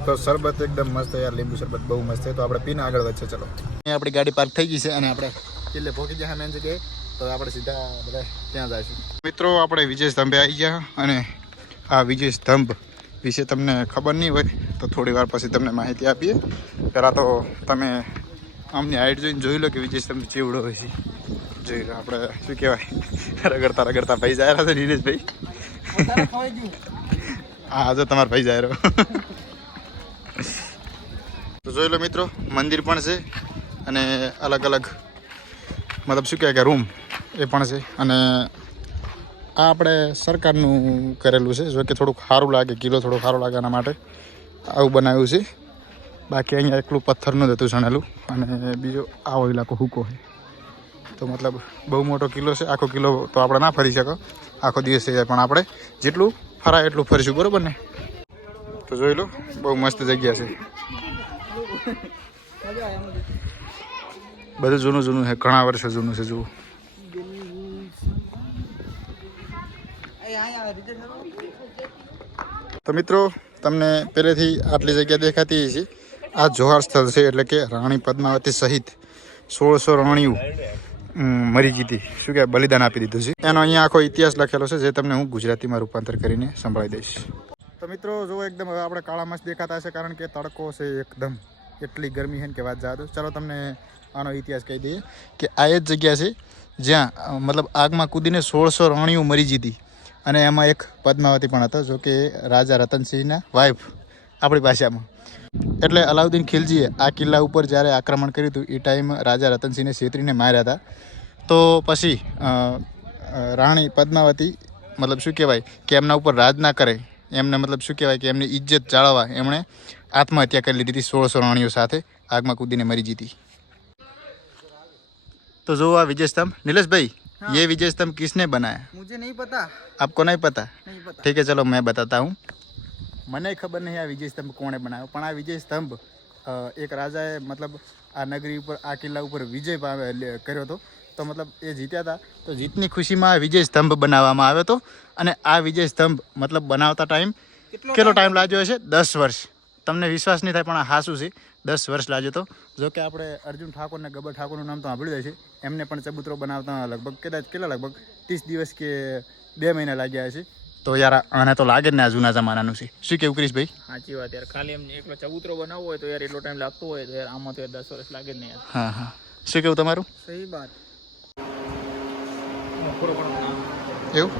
તો શરબત એકદમ મસ્ત યાર, લીંબુ શરબત બહુ મસ્ત છે. તો આપણે પીને આગળ વધશે. ચલો, અહીંયા આપણી ગાડી પાર્ક થઈ ગઈ છે અને આપણે કિલ્લે પહોંચી ગયા મેન જગ્યાએ. તો આપણે સીધા બધા ત્યાં જઈશું. મિત્રો આપણે વિજય સ્તંભે આવી ગયા અને આ વિજય સ્તંભ વિશે તમને ખબર નહીં હોય તો થોડી વાર પછી તમને માહિતી આપીએ. પહેલાં તો તમે આમની હાઈટ જોઈને જોઈ લો કે વિજય સ્તંભ ચેવડો હોય છે. જોઈ લો, આપણે શું કહેવાય, રગડતા ભાઈ જાય રહ્યા છે નીલેશભાઈ. હા જો તમારા ભાઈ જાય રહ્યો. તો જોઈ લો મિત્રો, મંદિર પણ છે અને અલગ અલગ મતલબ શું કહેવાય કે રૂમ એ પણ છે. અને આ આપણે સરકારનું કરેલું છે, જો કે થોડુંક સારું લાગે, કિલ્લો થોડુંક સારું લાગે એના માટે આવું બનાવ્યું છે. બાકી અહીંયા એકલું પથ્થરનું જ હતું સણેલું અને બીજો આવો ઇલાકો હૂકો છે. તો મતલબ બહુ મોટો કિલ્લો છે. આખો કિલ્લો તો આપણે ના ફરી શકો, આખો દિવસ થઈ જાય, પણ આપણે જેટલું ફરાય એટલું ફરીશું, બરાબર ને? તો જોઈ લો, બહુ મસ્ત જગ્યા છે. બધું જૂનું છે, ઘણા વર્ષો જૂનું છે. જુઓ, તો મિત્રો તમને પહેલેથી આટલી જગ્યા દેખાતી છે. આ જોહાર સ્થળ છે, એટલે કે રાણી પદ્માવતી સહિત 1600 રાણીઓ મરી ગઈ હતી, શું કહેવાય, બલિદાન આપી દીધું છે. એનો અહીંયા આખો ઇતિહાસ લખેલો છે, જે તમને હું ગુજરાતીમાં રૂપાંતર કરીને સંભળાવી દઈશ. તો મિત્રો જો એકદમ હવે આપણે કાળા મસ્ત દેખાતા છે, કારણ કે તડકો છે એકદમ, એટલી ગરમી છે ને કે વાત જવા દો. ચાલો તમને આનો ઇતિહાસ કહી દઈએ કે આ એ જ જગ્યા છે જ્યાં મતલબ આગમાં કૂદીને 1600 રાણીઓ મરી જીતી. અને એમાં એક પદ્માવતી પણ હતો, જો કે રાજા રતનસિંહના વાઇફ આપણી ભાષામાં. એટલે અલાઉદ્દીન ખિલજીએ આ કિલ્લા ઉપર જ્યારે આક્રમણ કર્યું હતું એ ટાઈમ રાજા રતનસિંહને છેતરીને માર્યા હતા. તો પછી રાણી પદ્માવતી મતલબ શું કહેવાય કે એમના ઉપર રાજ ના કરે, એમને મતલબ શું કહેવાય કે એમની ઇજ્જત જાળવવા એમણે આત્મહત્યા કરી લીધી હતી 1600 રાણીઓ સાથે આગમાં કૂદીને મરી જીતી. तो जो आ विजय स्तंभ, नीलेश भाई हाँ। ये विजय स्तंभ किसने बनाया? मुझे नहीं पता. आपको नहीं पता? नहीं पता. ठीक है, चलो मैं बताता हूँ. મને ખબર નહીં આ વિજય સ્તંભ કોણે બનાવ્યો, પણ આ વિજય સ્તંભ એક રાજાએ મતલબ આ નગરી ઉપર, આ કિલ્લા ઉપર વિજય કર્યો હતો. તો મતલબ એ જીત્યા હતા, તો જીતની ખુશીમાં આ વિજય સ્તંભ બનાવવામાં આવ્યો હતો. અને આ વિજય સ્તંભ મતલબ બનાવતા ટાઈમ કેટલો ટાઈમ લાગ્યો હશે? 10 વર્ષ. તમને વિશ્વાસ નહીં થાય, પણ આ હાસું છે, 10 વર્ષ લાગ્યો હતો. જો કે આપણે અર્જુન ઠાકોર ને ગબ્બર ઠાકોરનું નામ તો સાંભળ્યું છે, એમને પણ ચબૂતરો બનાવતા લગભગ લગભગ 30 દિવસ કે 2 મહિના લાગ્યા છે. તો યાર આને તો લાગે જ ને આ જૂના જમાનાનું છે. શું કેવું ક્રિશભાઈ? સાચી વાત યાર, ખાલી એમ એકલો ચબૂતરો બનાવવો હોય તો યાર એટલો ટાઈમ લાગતો હોય તો યાર આમાં તો 10 વર્ષ લાગે જ ને યાર. હા હા, શું કેવું તમારું? सही बात. એવું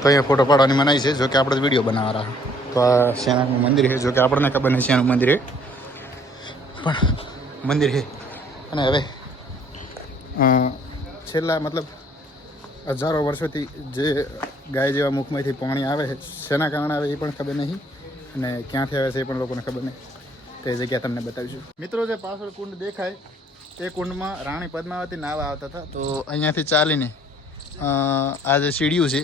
તો અહીંયા ફોટો પાડવાની મનાઈ છે, જો કે આપણે વિડીયો બનાવવા. તો આ શેનાનું મંદિર છે, જો કે આપણને ખબર નહીં શેનું મંદિર છે, પણ મંદિર છે. અને હવે છેલ્લા મતલબ હજારો વર્ષોથી જે ગાય જેવા મુખમાંથી પાણી આવે છે, શેના કારણે આવે એ પણ ખબર નહીં, અને ક્યાંથી આવે છે એ પણ લોકોને ખબર નહીં. તો એ જગ્યા તમને બતાવીશું. મિત્રો, જે પાછળ કુંડ દેખાય એ કુંડમાં રાણી પદ્માવતી નાવા આવતા હતા. તો અહીંયાથી ચાલીને આ જે સીડીયું છે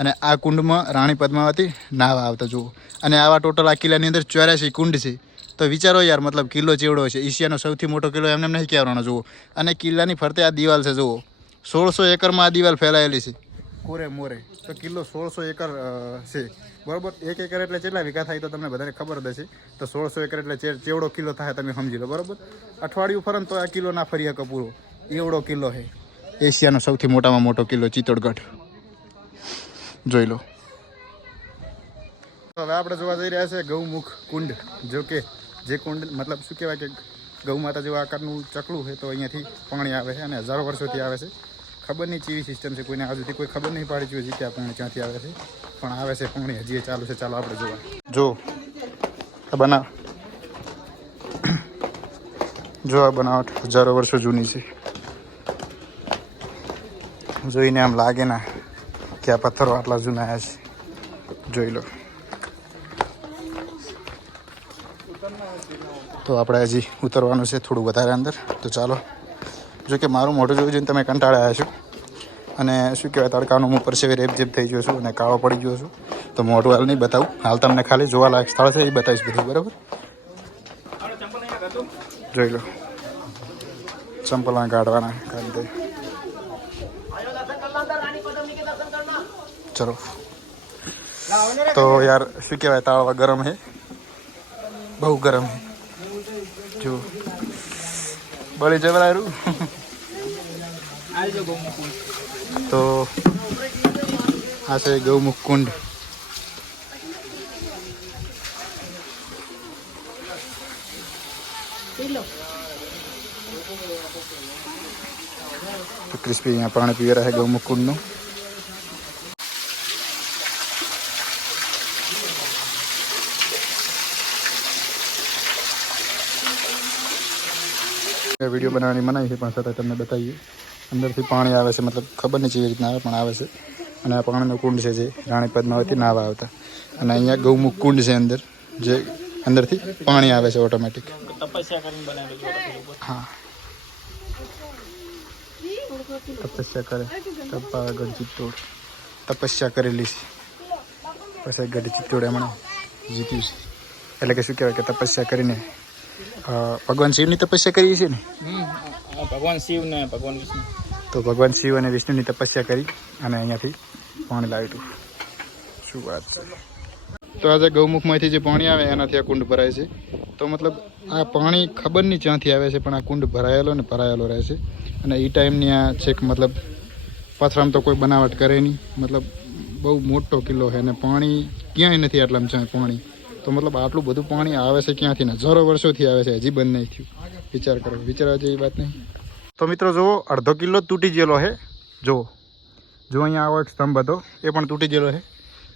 અને આ કુંડમાં રાણી પદ્માવતી નાવા આવતા જુઓ. અને આવા ટોટલ આ કિલ્લાની અંદર 84 કુંડ છે. તો વિચારો યાર, મતલબ કિલ્લો ચેવડો છે, એશિયાનો સૌથી મોટો કિલ્લો, એમને નહીં કહેવાનો જુઓ. અને કિલ્લાની ફરતે આ દિવાલ છે જુઓ, 1600 એકરમાં આ દિવાલ ફેલાયેલી છે કોરે મોરે. તો કિલ્લો 1600 એકર છે, બરાબર. 1 એકર એટલે કેટલા વીઘા થાય તો તમને બધાને ખબર જ હશે. તો 1600 એકર એટલે ચેવડો કિલ્લો થાય, તમે સમજી લો, બરાબર. અઠવાડિયું ફરન તો આ કિલ્લો ના ફરી શકે પૂરો, એવડો કિલ્લો છે. એશિયાનો સૌથી મોટામાં મોટો કિલ્લો ચિત્તોડગઢ, જોઈ લો. હવે આપણે જોવા જઈ રહ્યા છે ગૌમુખ કુંડ. જો કે જે કુંડ મતલબ શું કહેવાય કે ગૌ માતા જેવા આકારનું ચકલું છે, તો અહીંયાથી પાણી આવે છે અને હજારો વર્ષોથી આવે છે. ખબર નહીં કેવી સિસ્ટમ છે, કોઈને આજુથી કોઈ ખબર નહીં પાડી જોઈએ કે આ પાણી ક્યાંથી આવે છે, પણ આવે છે પાણી, હજી ચાલુ છે. ચાલો આપણે જોવા. જો આ આ બનાવટ હજારો વર્ષો જૂની છે. જોઈને આમ લાગે ના કે આ પથ્થરો આટલા જૂના છે. જોઈ લો. તો આપણે હજી ઉતરવાનું છે થોડું વધારે અંદર. તો ચાલો. જો કે મારું મોઢું જોઈ જોઈને તમે કંટાળ્યા છો, અને શું કહેવાય તડકાનું હું પરસેવે રેપઝેપ થઈ ગયો છું અને કાળો પડી ગયો છું. તો મોઢું હાલ નહીં બતાવું, હાલ તમને ખાલી જોવાલાયક સ્થળ છે એ બતાવીશ બધું, બરાબર. જોઈ લો, ચંપલ કાઢવાના કાઢી દે. ચલો તો યાર શું કહેવાય તાળવા ગરમ હે બહુ ગરમ હે જો બળી જવરાયું તો આ છે ગૌમુખ કુંડ तो क्रिस्पी यहाँ पानी पी रहा है गौमुख कुंड નું वीडियो बनाने मनाई है पण छतांय તમને બતાવીએ અંદરથી પાણી આવે છે મતલબ ખબર નહીં કેવી રીતના આવે પણ આવે છે અને આ પાણીનો કુંડ છે જે રાણી પદ્માવતી નાવા આવતા અને અહીંયા ગૌમુખ કુંડ છે અંદર જે અંદરથી પાણી આવે છે ઓટોમેટિક તપસ્યા કરીને બનાવેલું છે હા તપસ્યા કરે તપા ગઢ ચિત્તોડ તપસ્યા કરેલી છે પછી ગઢ ચિત્તોડ એમણે જીત્યું છે એટલે કે શું કહેવાય કે તપસ્યા કરીને ભગવાન શિવની તપસ્યા કરી છે ને ભગવાન શિવ ને ભગવાન વિષ્ણુ તો ભગવાન શિવ અને વિષ્ણુની તપસ્યા કરી અને અહીંયાથી પાણી લાવ્યું શું વાત છે તો આજે ગૌમુખમાંથી જે પાણી આવે એનાથી આ કુંડ ભરાય છે તો મતલબ આ પાણી ખબર નહીં ક્યાંથી આવે છે પણ આ કુંડ ભરાયેલો ને ભરાયેલો રહે છે અને એ ટાઈમની આ છેક મતલબ પથરામ તો કોઈ બનાવટ કરે નહીં મતલબ બહુ મોટો કિલ્લો છે અને પાણી ક્યાંય નથી આટલામાં ચાય પાણી તો મતલબ આટલું બધું પાણી આવે છે ક્યાંથી ને હજારો વર્ષોથી આવે છે હજી બંધ નહીં થયું વિચાર કરો વિચારવા જેવી વાત નહીં તો મિત્રો જુઓ અડધો કિલ્લો તૂટી ગયેલો છે જુઓ જો અહીંયા આવો એક સ્તંભ હતો એ પણ તૂટી ગયેલો છે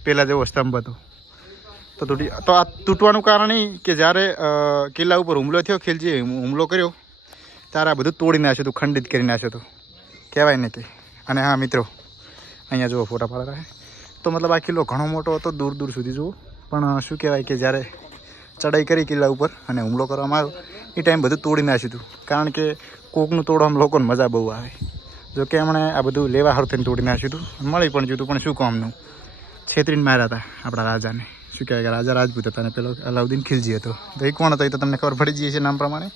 પહેલાં જેવો સ્તંભ હતો તો આ તૂટવાનું કારણ એ કે જ્યારે કિલ્લા ઉપર હુમલો થયો ખિલજીએ હુમલો કર્યો ત્યારે આ બધું તોડી નાખ્યું હતું ખંડિત કરી નાખ્યું હતું કહેવાય ને કે અને હા મિત્રો અહીંયા જુઓ ફોટા પાડેલા છે તો મતલબ આ કિલ્લો ઘણો મોટો હતો દૂર દૂર સુધી જુઓ પણ શું કહેવાય કે જ્યારે ચડાઈ કરી કિલ્લા ઉપર અને હુમલો કરવામાં આવ્યો એ ટાઈમ બધું તોડી નાખ્યું હતું કારણ કે કોકનું તોડવામાં લોકોને મજા બહુ આવે જો કે એમણે આ બધું લેવા હાર થઈને તોડી નાખ્યું હતું મળી પણ ગયું હતું પણ શું કામનું છેતરીને માર્યા હતા આપણા રાજાને શું કહેવાય કે રાજા રાજપૂત હતા અને પેલો અલાઉદ્દીન ખિલજી હતો તો એ કોણ હતો એ તો તમને ખબર પડી જઈએ છે નામ પ્રમાણે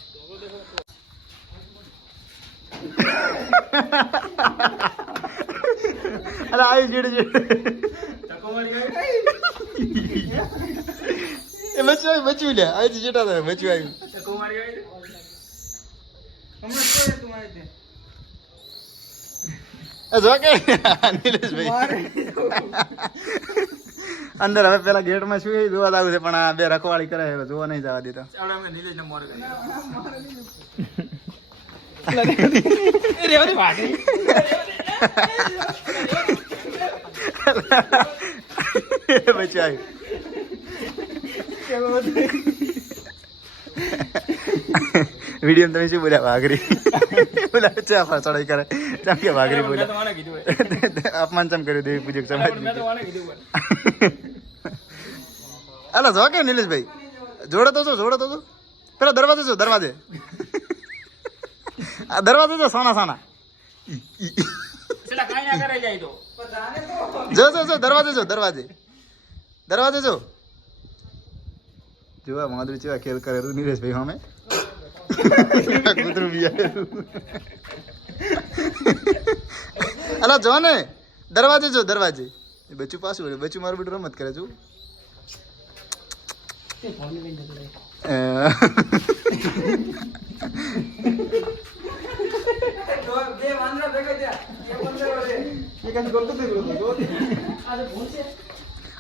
અરે આવી જેડ એ બચ્યું લે આવી જેટા હતા બચ્યું આવ્યું જો કે નિલેશભાઈ અંદર હવે પેલા ગેટમાં શું જોવા આવું છે પણ આ બે રખવાળી કરે છે જોવા નહીં જવા દેતા બચ્યું વિડીયો તમે શું બોલ્યા વાઘરી બોલા ચા ચડાઈ કરે ચમ કે વાઘરી બોલ્યા અપમાન ચમ કર્યું દેવી પૂજક સમાજ અલા જો કે નિલેશભાઈ જોડે તો છો પેલા દરવાજે છો દરવાજે આ દરવાજે તો સોના સોના જો દરવાજે જો જોવા માધુરી ચેવા ખેલ કરે નિલેશભાઈ સામે કૂતરું બી અલા જો ને દરવાજે બચ્ચું પાછું બચ્ચું મારું બેટું રમત કરે છું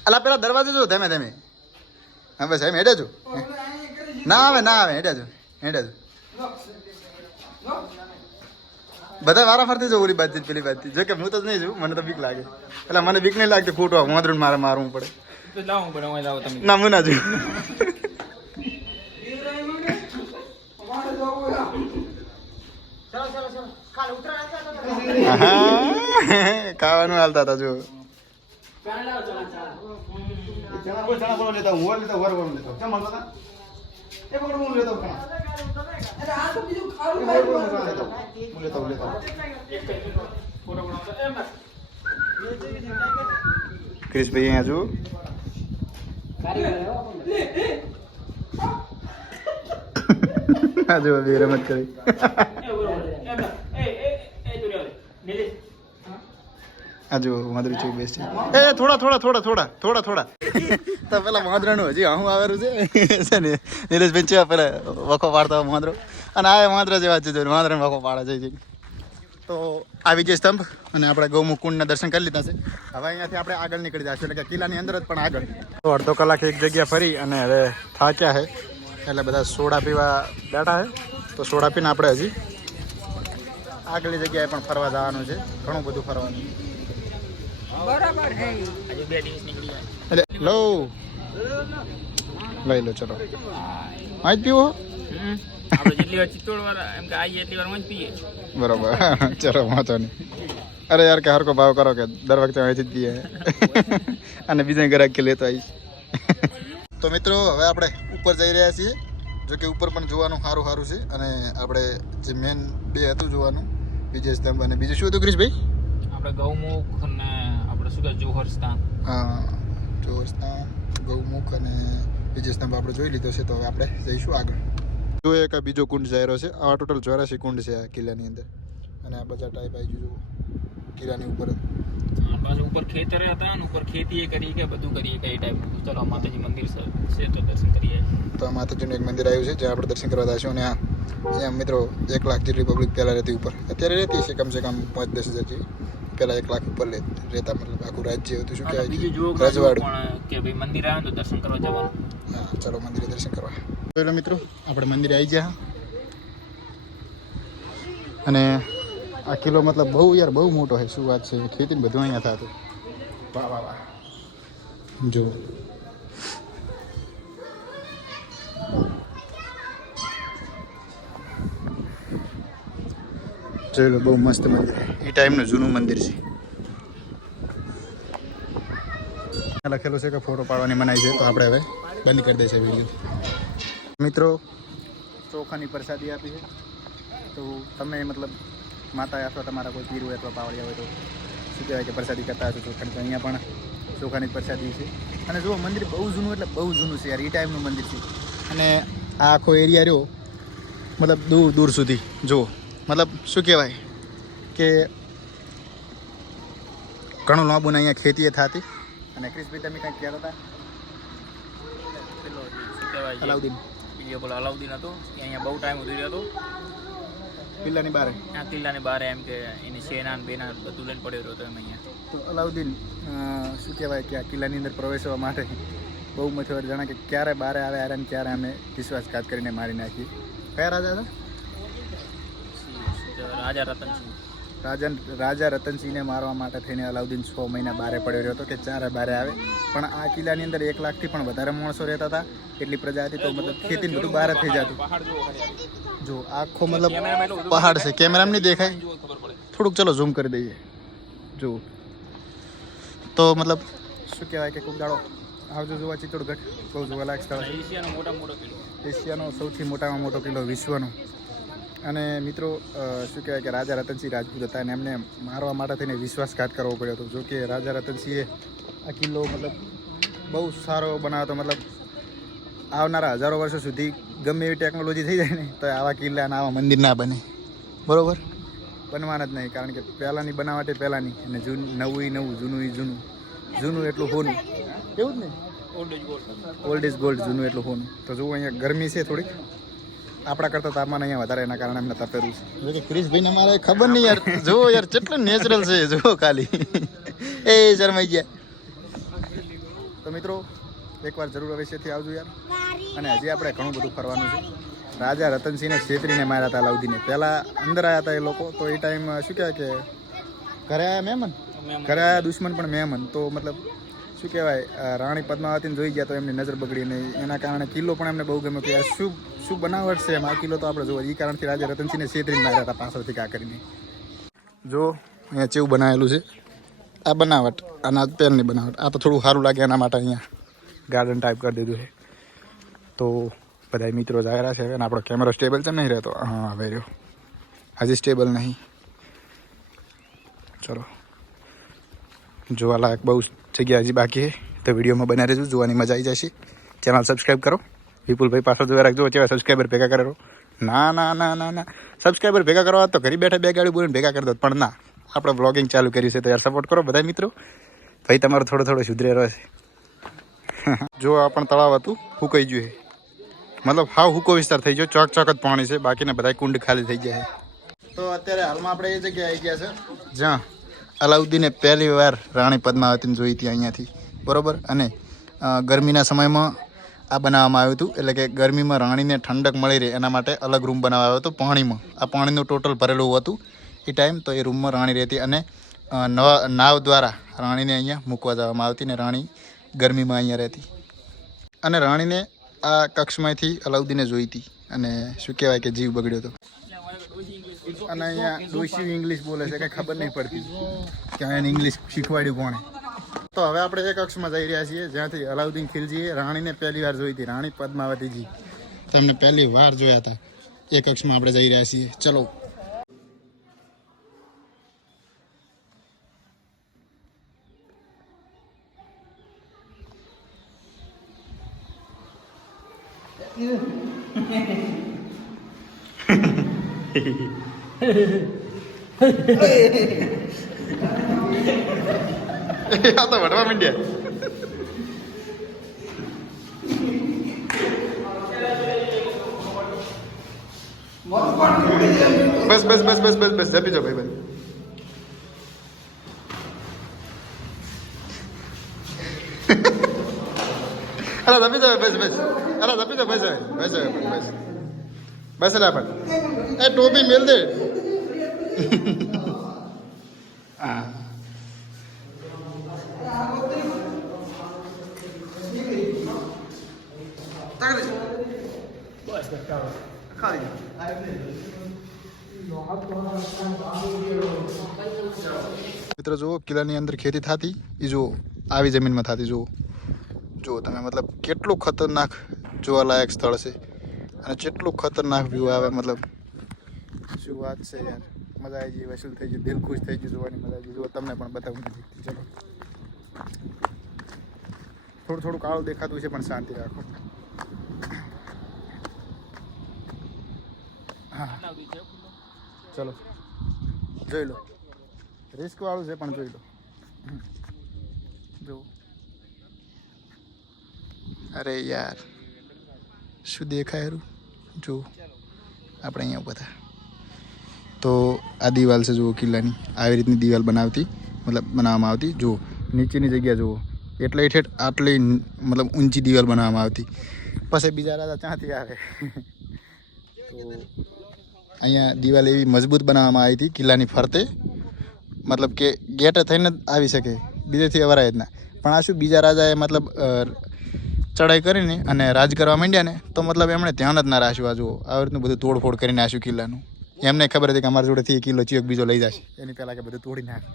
અલા પેલા દરવાજે જો ધીમે હા બસ એમ હેડે છો ના આવે હેડે છો બધા વારા ફરતી જો ઓલી બાજુ પેલી બાજુ જો કે હું તો નહીં જોઉં મને તો બીક લાગે એટલે મને બીક નહીં લાગતી ખોટું મોદરું મારવું પડે ના હું ના જોઉં ખાવાનું હાલતા હતા જો ક્રિશભાઈ અહીંયા જો આ જો બે રમત કરી આ જો વાંદરું ચેવું બેસ્ટ છે. એ થોડા તો પેલા વાંદરાનું હજી હું આવેલું છે ને નિલેશભાઈ ચેવા પેલા વખો પાડતા હોય વાંદરો, અને આ વાંદરા જેવા જ છે, વાંદરાને વખો પાડે છે. તો આ વિજય સ્તંભ અને આપણે ગૌમુખ કુંડના દર્શન કરી લીધા છે. હવે અહીંયાથી આપણે આગળ નીકળી જશે, એટલે કે કિલ્લાની અંદર જ પણ આગળ. તો અડધો કલાક એક જગ્યા ફરી અને હવે થાક્યા છે, એટલે બધા સોડા પીવા બેઠા છે. તો સોડા પીને આપણે હજી આગલી જગ્યાએ પણ ફરવા જવાનું છે, ઘણું બધું ફરવાનું. આજે 2 દિવસ નીકળી જાય. એટલે લઈ લો ચલો. આજ પીવો આપણે જેટલી વાર ચિત્તોડ વાળા એમ કે આવીએ એટલી વાર જ પીએ. બરોબર ચલો વાંચો નહીં. અરે યાર કે હરકો ભાવ કરો કે દર વખતે અહીંથી જ પીએ અને બીજા ગ્રાહક કે લેતો આવીશ. તો મિત્રો હવે આપણે ઉપર જઈ રહ્યા છીએ, જો કે ઉપર પણ જોવાનું સારું સારું છે. અને આપણે જે મેન 2 હતું જોવાનું, વિજય સ્તંભ અને બીજું શું હતું ક્રિશભાઈ? આપણે ગૌમુખ અને આપણે શું કહે જોહર સ્થાન. હા જોહર સ્થાન, ગૌમુખ અને વિજય સ્તંભ આપણે જોઈ લીધો છે. તો હવે આપણે જઈશું આગળ. જો એક આ બીજો કુંડ જાયરો છે. આ ટોટલ 84 કુંડ છે આ કિલ્લાની અંદર, અને આ બધા ટાઈપ આવી ગયું કિલ્લાની ઉપર. પાછું ઉપર ખેતર હતા અને ઉપર ખેતી કરી કે બધું કરીએ કઈ ટાઈપનું. ચલો માતાજી મંદિર છે તો દર્શન કરીએ. તો આ માતાજીનું એક મંદિર આવ્યું છે જ્યાં આપણે દર્શન કરવા જઈશું. અને અહીંયા મિત્રો 1 લાખ જેટલી પબ્લિક પહેલાં રહેતી ઉપર, અત્યારે રહેતી છે કમસે કમ 5-10 હજાર જેવી. પહેલાં 1 લાખ ઉપર રહેતા, મતલબ આખું રાજ્ય હતું, શું બીજું કહેવાય, રજવાડું. પણ કે ભાઈ મંદિર આવે તો દર્શન કરવા જવાનું. હા ચાલો મંદિરે દર્શન કરવા. પેલો મિત્રો આપણે મંદિરે આવી ગયા, અને આ કિલ્લો મતલબ બહુ મોટો છે. શું વાત છે, ખેતી બધું અહીંયા થતું. વાહ વાહ વાહ. જો જોઈ લો, બહુ મસ્ત મંદિર. એ ટાઈમનું જૂનું મંદિર છે. લખેલું છે કે ફોટો પાડવાની મનાઈ છે, તો આપણે હવે બંધ કરી દે છે વિડીયો. મિત્રો ચોખાની પ્રસાદી આપી છે, તો તમે મતલબ માતા અથવા તમારા કોઈ પીર હોય અથવા પાવડિયા હોય તો શું કહેવાય કે પ્રસાદી કરતા હશો ચોખાની. તો અહીંયા પણ ચોખાની પ્રસાદી છે. અને જુઓ મંદિર બહુ જૂનું, એટલે બહુ જૂનું છે યાર. એ ટાઈમનું મંદિર છે. અને આ આખો એરિયા રહ્યો મતલબ દૂર દૂર સુધી જુઓ, મતલબ શું કહેવાય કે ઘણું લાંબુ ને અહીંયા ખેતી થતી. અને ક્રિશભાઈ તમે કંઈક કહેતા હતા? પેલો શું કહેવાય અલાઉદ્દીન, બીજો પેલો અલાઉદ્દીન હતો એ અહીંયા બહુ ટાઈમ સુધી રહ્યો હતો કિલ્લાની બહાર. આ કિલ્લાની બહાર, એમ કે એની સેના બેના બધું લઈને પડ્યો હતો એમ અહીંયા. તો અલાઉદ્દીન શું કહેવાય કે આ કિલ્લાની અંદર પ્રવેશવા માટે બહુ મથોર જાણે કે ક્યારે બહાર આવે આરે ને ક્યારે અમે વિશ્વાસઘાત કરીને મારી નાખીએ. કયા રાજા હતા? રાજા રતનસિંહ. રાજા રતનસિંહને મારવા માટે થઈને અલાઉદ્દીન 6 મહિના બહાર પડ્યો રહ્યો હતો કે ચારે બહાર આવે. પણ આ કિલ્લાની અંદર 1 લાખથી પણ વધારે માણસો રહેતા હતા, એટલી પ્રજા હતી. તો મતલબ ખેતી બધું બહાર જ થઈ જતું. જો આખો મતલબ પહાડ છે, કેમેરામાં નહીં દેખાય, થોડુંક ચલો ઝૂમ કરી દઈએ. જો તો મતલબ શું કહેવાય કે ખૂબ દાડો આવજો જોવા ચિત્તોડગઢ. બહુ જોવાલાયક સ્થળ છે. એશિયાનો મોટામાં મોટો કિલ્લો. એશિયાનો સૌથી મોટામાં મોટો કિલ્લો વિશ્વનો. અને મિત્રો શું કહેવાય કે રાજા રતનસિંહ રાજપૂત હતા, અને એમને મારવા માટે થઈને વિશ્વાસઘાત કરવો પડ્યો હતો. જો કે રાજા રતનસિંહે આ કિલ્લો મતલબ બહુ સારો બનાવ્યો હતો. મતલબ આવનારા હજારો વર્ષો સુધી ગમે એવી ટેકનોલોજી થઈ જાય ને તો આવા કિલ્લા અને આવા મંદિર ના બને. બરાબર, બનવાના જ નહીં. કારણ કે પહેલાંની બનાવટ એ પહેલાંની, અને નવું એ નવું, જૂનું એ જૂનું. જૂનું એટલું હોનું, એવું જ ને, ઓલ્ડ ઇઝ ગોલ્ડ. જૂનું એટલું હોનું. તો જુઓ અહીંયા ગરમી છે થોડીક, આપણા કરતાં તાપમાન અહીંયા વધારે, એના કારણે એમને તપેલું છે. ક્રિશભાઈને મારે ખબર નહીં યાર, જુઓ યાર કેટલું નેચરલ છે. જુઓ ખાલી એ શરમાઈ ગયા. તો મિત્રો એકવાર જરૂર અવશ્યથી આવજો યાર. અને હજી આપણે ઘણું બધું ફરવાનું છે. રાજા રતનસિંહને છેતરીને માર્યા હતા અલાઉદ્દીને. પહેલાં અંદર આવ્યા હતા એ લોકો, તો એ ટાઈમ શું કહેવાય કે ઘરે આવ્યા મહેમાન, ઘરે આવ્યા દુશ્મન પણ મહેમાન. તો મતલબ શું કહેવાય રાણી પદ્માવતીને જોઈ ગયા તો એમની નજર બગડી નહીં. એના કારણે કિલ્લો પણ એમને બહુ ગમ્યો કે યાર શું બનાવટ છે એમ. આ કિલ્લો તો આપણે જોવો. એ કારણથી રાજા રતનસિંહને છેતરીને માર્યા હતા પાછળથી કા કરીને. જો અહીંયા ચેવું બનાવેલું છે આ બનાવટ, અને આ પહેલની બનાવટ. આ તો થોડું સારું લાગે એના માટે અહીંયા ગાર્ડન ટાઈપ કરી દીધું છે. તો બધા મિત્રો જાહેરા છે. અને આપણો કેમેરો સ્ટેબલ તો નહીં રહેતો. હા હવે રહ્યો, હજી સ્ટેબલ નહીં. ચલો જોવાલાયક બહુ જગ્યા હજી બાકી છે, તો વિડીયોમાં બનાવી રહેજો, જોવાની મજા આવી જશે. ચેનલ સબસ્ક્રાઈબ કરો. વિપુલભાઈ પાછળ જોવા રાખજો, કેવા સબસ્ક્રાઈબર ભેગા કરો. ના સબસ્ક્રાઈબર ભેગા કરવા તો ઘરે બેઠા 2 ગાડી બોલીને ભેગા કરી દો, પણ ના, આપણે બ્લોગિંગ ચાલુ કર્યું છે તો યાર સપોર્ટ કરો બધા મિત્રો. ભાઈ તમારો થોડો સુધરે રહેશે. જો આ પણ તળાવ હતું હુકાઈ ગયું છે, મતલબ હાવ હુકો વિસ્તાર થઈ ગયો, ચોક જ પાણી છે, બાકીના બધા કુંડ ખાલી થઈ ગયા છે. તો અત્યારે હાલમાં આપણે એ જગ્યાએ આવી ગયા છે જ્યાં અલાઉદ્દીને પહેલી વાર રાણી પદ્માવતીને જોઈ હતી અહીંયાથી, બરાબર. અને ગરમીના સમયમાં આ બનાવવામાં આવ્યું હતું, એટલે કે ગરમીમાં રાણીને ઠંડક મળી રહે એના માટે અલગ રૂમ બનાવવામાં આવ્યો હતો પાણીમાં. આ પાણીનું ટોટલ ભરેલું હતું એ ટાઈમ, તો એ રૂમમાં રાણી રહેતી અને નાવ દ્વારા રાણીને અહીંયા મૂકવા જવામાં આવતી ને રાણી ગરમીમાં અહીંયા રહેતી. અને રાણીને આ કક્ષમાંથી અલાઉદ્દીને જોઈ હતી અને શું કહેવાય કે જીવ બગડ્યો હતો. અને અહીંયા ડોશી ઇંગ્લિશ બોલે છે, કંઈ ખબર નહીં પડતી કે અહીંયા ઇંગ્લિશ શીખવાડ્યું કોણે. તો હવે આપણે એક કક્ષમાં જઈ રહ્યા છીએ જ્યાંથી અલાઉદ્દીન ખિલજીએ રાણીને પહેલી વાર જોઈ હતી, રાણી પદ્માવતીજી તેમને પહેલી વાર જોયા હતા. એ કક્ષમાં આપણે જઈ રહ્યા છીએ. ચલો. આ તો વડવા માંડ્યા. બસ જપી જાઓ ભાઈ. અરે જપી જાઓ બસ. અરે જપી જાઓ બસ અલા પણ એ ટોપી મેલ દે. હા મિત્રો જુઓ કિલ્લાની અંદર ખેતી થતી એ જુઓ, આવી જમીનમાં થતી જુઓ તમે, મતલબ કેટલું ખતરનાક જોવાલાયક સ્થળ છે અને કેટલું ખતરનાક વ્યૂ આવે, મતલબ શું વાત છે યાર. મજા આવી ગઈ, વસૂલ થઈ ગઈ, દિલ ખુશ થઈ ગયું, જોવાની મજા આવી ગઈ. જુઓ તમને પણ બતાવું નથી. ચલો થોડું કાળું દેખાતું છે પણ શાંતિ રાખો. હા ચલો જોઈ લો, રિસ્ક વાળું છે પણ જોઈ લો. જો અરે યાર શું દેખાય એરું. જો આપણે અહીંયા ઉભા હતા તો આ દિવાલ છે જુઓ કિલ્લાની, આવી રીતની દિવાલ બનાવવામાં આવતી. જુઓ નીચેની જગ્યા જુઓ, એટલે ઠેઠ આટલી મતલબ ઊંચી દિવાલ બનાવવામાં આવતી. પછી બીજા રાજા ક્યાંથી આવે. તો અહીંયા દિવાલ એવી મજબૂત બનાવવામાં આવી હતી કિલ્લાની ફરતે, મતલબ કે ગેટે થઈને જ આવી શકે, બીજેથી અવરાય જ ના. પણ આ શું બીજા રાજાએ મતલબ ચડાઈ કરીને અને રાજ કરવા માંડ્યા ને, તો મતલબ એમણે ધ્યાન જ ના રાખ્યું. આ જુઓ આવી રીતનું બધું તોડફોડ કરીને નાખ્યું કિલ્લાનું. એમને ખબર હતી કે અમારી જોડેથી કિલ્લો ચિયોક બીજો લઈ જશે, એની પહેલાં કે બધું તોડી નાખે.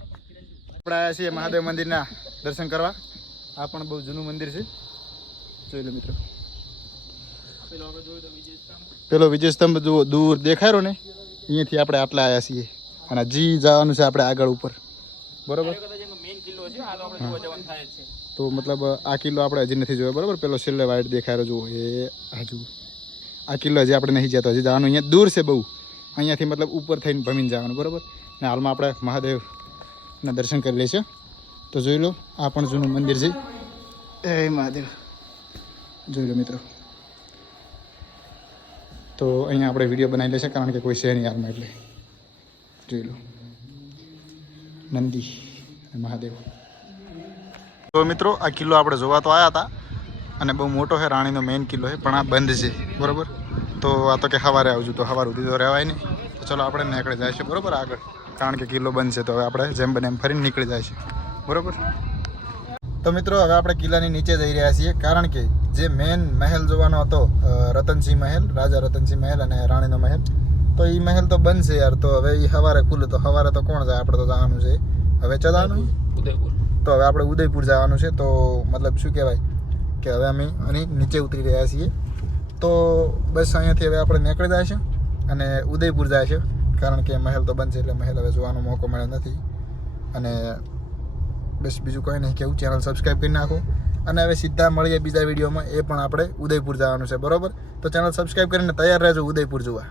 આપણે આવ્યા છીએ મહાદેવ મંદિરના દર્શન કરવા. આ પણ બહુ જૂનું મંદિર છે, જોઈ લો મિત્રો. પેલો વિજય સ્તંભ જુઓ દૂર દેખાય રહ્યો ને, અહીંયાથી આપણે આટલા આવ્યા છીએ અને હજી જવાનું છે આપણે આગળ ઉપર, બરોબર. તો મતલબ આ કિલ્લો આપણે હજી નથી જોયો, બરોબર. પેલો છેલ્લે વાઇટ દેખાય રહ્યો જુઓ, એ હજુ આ કિલ્લો હજી આપણે નહીં જતો, હજી જવાનું અહીંયા દૂર છે બહુ. અહીંયાથી મતલબ ઉપર થઈને ભમીને જવાનું, બરોબર. ને હાલમાં આપણે મહાદેવના દર્શન કરી લઈશું. તો જોઈ લો, આ પણ જૂનું મંદિર છે. એ મહાદેવ જોઈ લો મિત્રો. તો અહીંયા આપણે વિડીયો બનાવી લેશે કારણ કે કોઈ છે નહીં હાલમાં, એટલે જોઈ લો નંદી અને મહાદેવ. તો મિત્રો આ કિલ્લો આપણે જોવા તો આવ્યા હતા અને બહુ મોટો છે, રાણીનો મેઇન કિલ્લો છે, પણ આ બંધ છે, બરાબર. તો આ તો કે સવારે આવજો, તો સવાર સુધી તો રહેવાય નહીં. તો ચલો આપણે નીકળી જાય છે, બરાબર આગળ, કારણ કે કિલ્લો બંધ છે. તો હવે આપણે જેમ બને એમ ફરીને નીકળી જાય છે, બરાબર. તો મિત્રો હવે આપણે કિલ્લાની નીચે જઈ રહ્યા છીએ કારણ કે જે મેઇન મહેલ જોવાનો હતો, રતનસિંહ મહેલ, રાજા રતનસિંહ મહેલ અને રાણીનો મહેલ, તો એ મહેલ તો બંધ છે યાર. તો હવે એ સવારે ખુલે, તો સવારે તો કોણ જાય, આપણે તો જવાનું છે હવે જવાનું ઉદયપુર. તો હવે આપણે ઉદયપુર જવાનું છે. તો મતલબ શું કહેવાય કે હવે અમે અહીં નીચે ઉતરી રહ્યા છીએ. તો બસ અહીંયાથી હવે આપણે નીકળી જાય છે અને ઉદયપુર જાય છે કારણ કે મહેલ તો બંધ છે, એટલે મહેલ હવે જોવાનો મોકો મળ્યો નથી. અને બસ બીજું કંઈ નહીં કેવું, ચેનલ સબસ્ક્રાઈબ કરી નાખો. અને હવે સીધા મળીએ બીજા વિડીયોમાં, એ પણ આપણે ઉદયપુર જવાનું છે, બરાબર. તો ચેનલ સબસ્ક્રાઈબ કરીને તૈયાર રહેજો ઉદયપુર જોવા.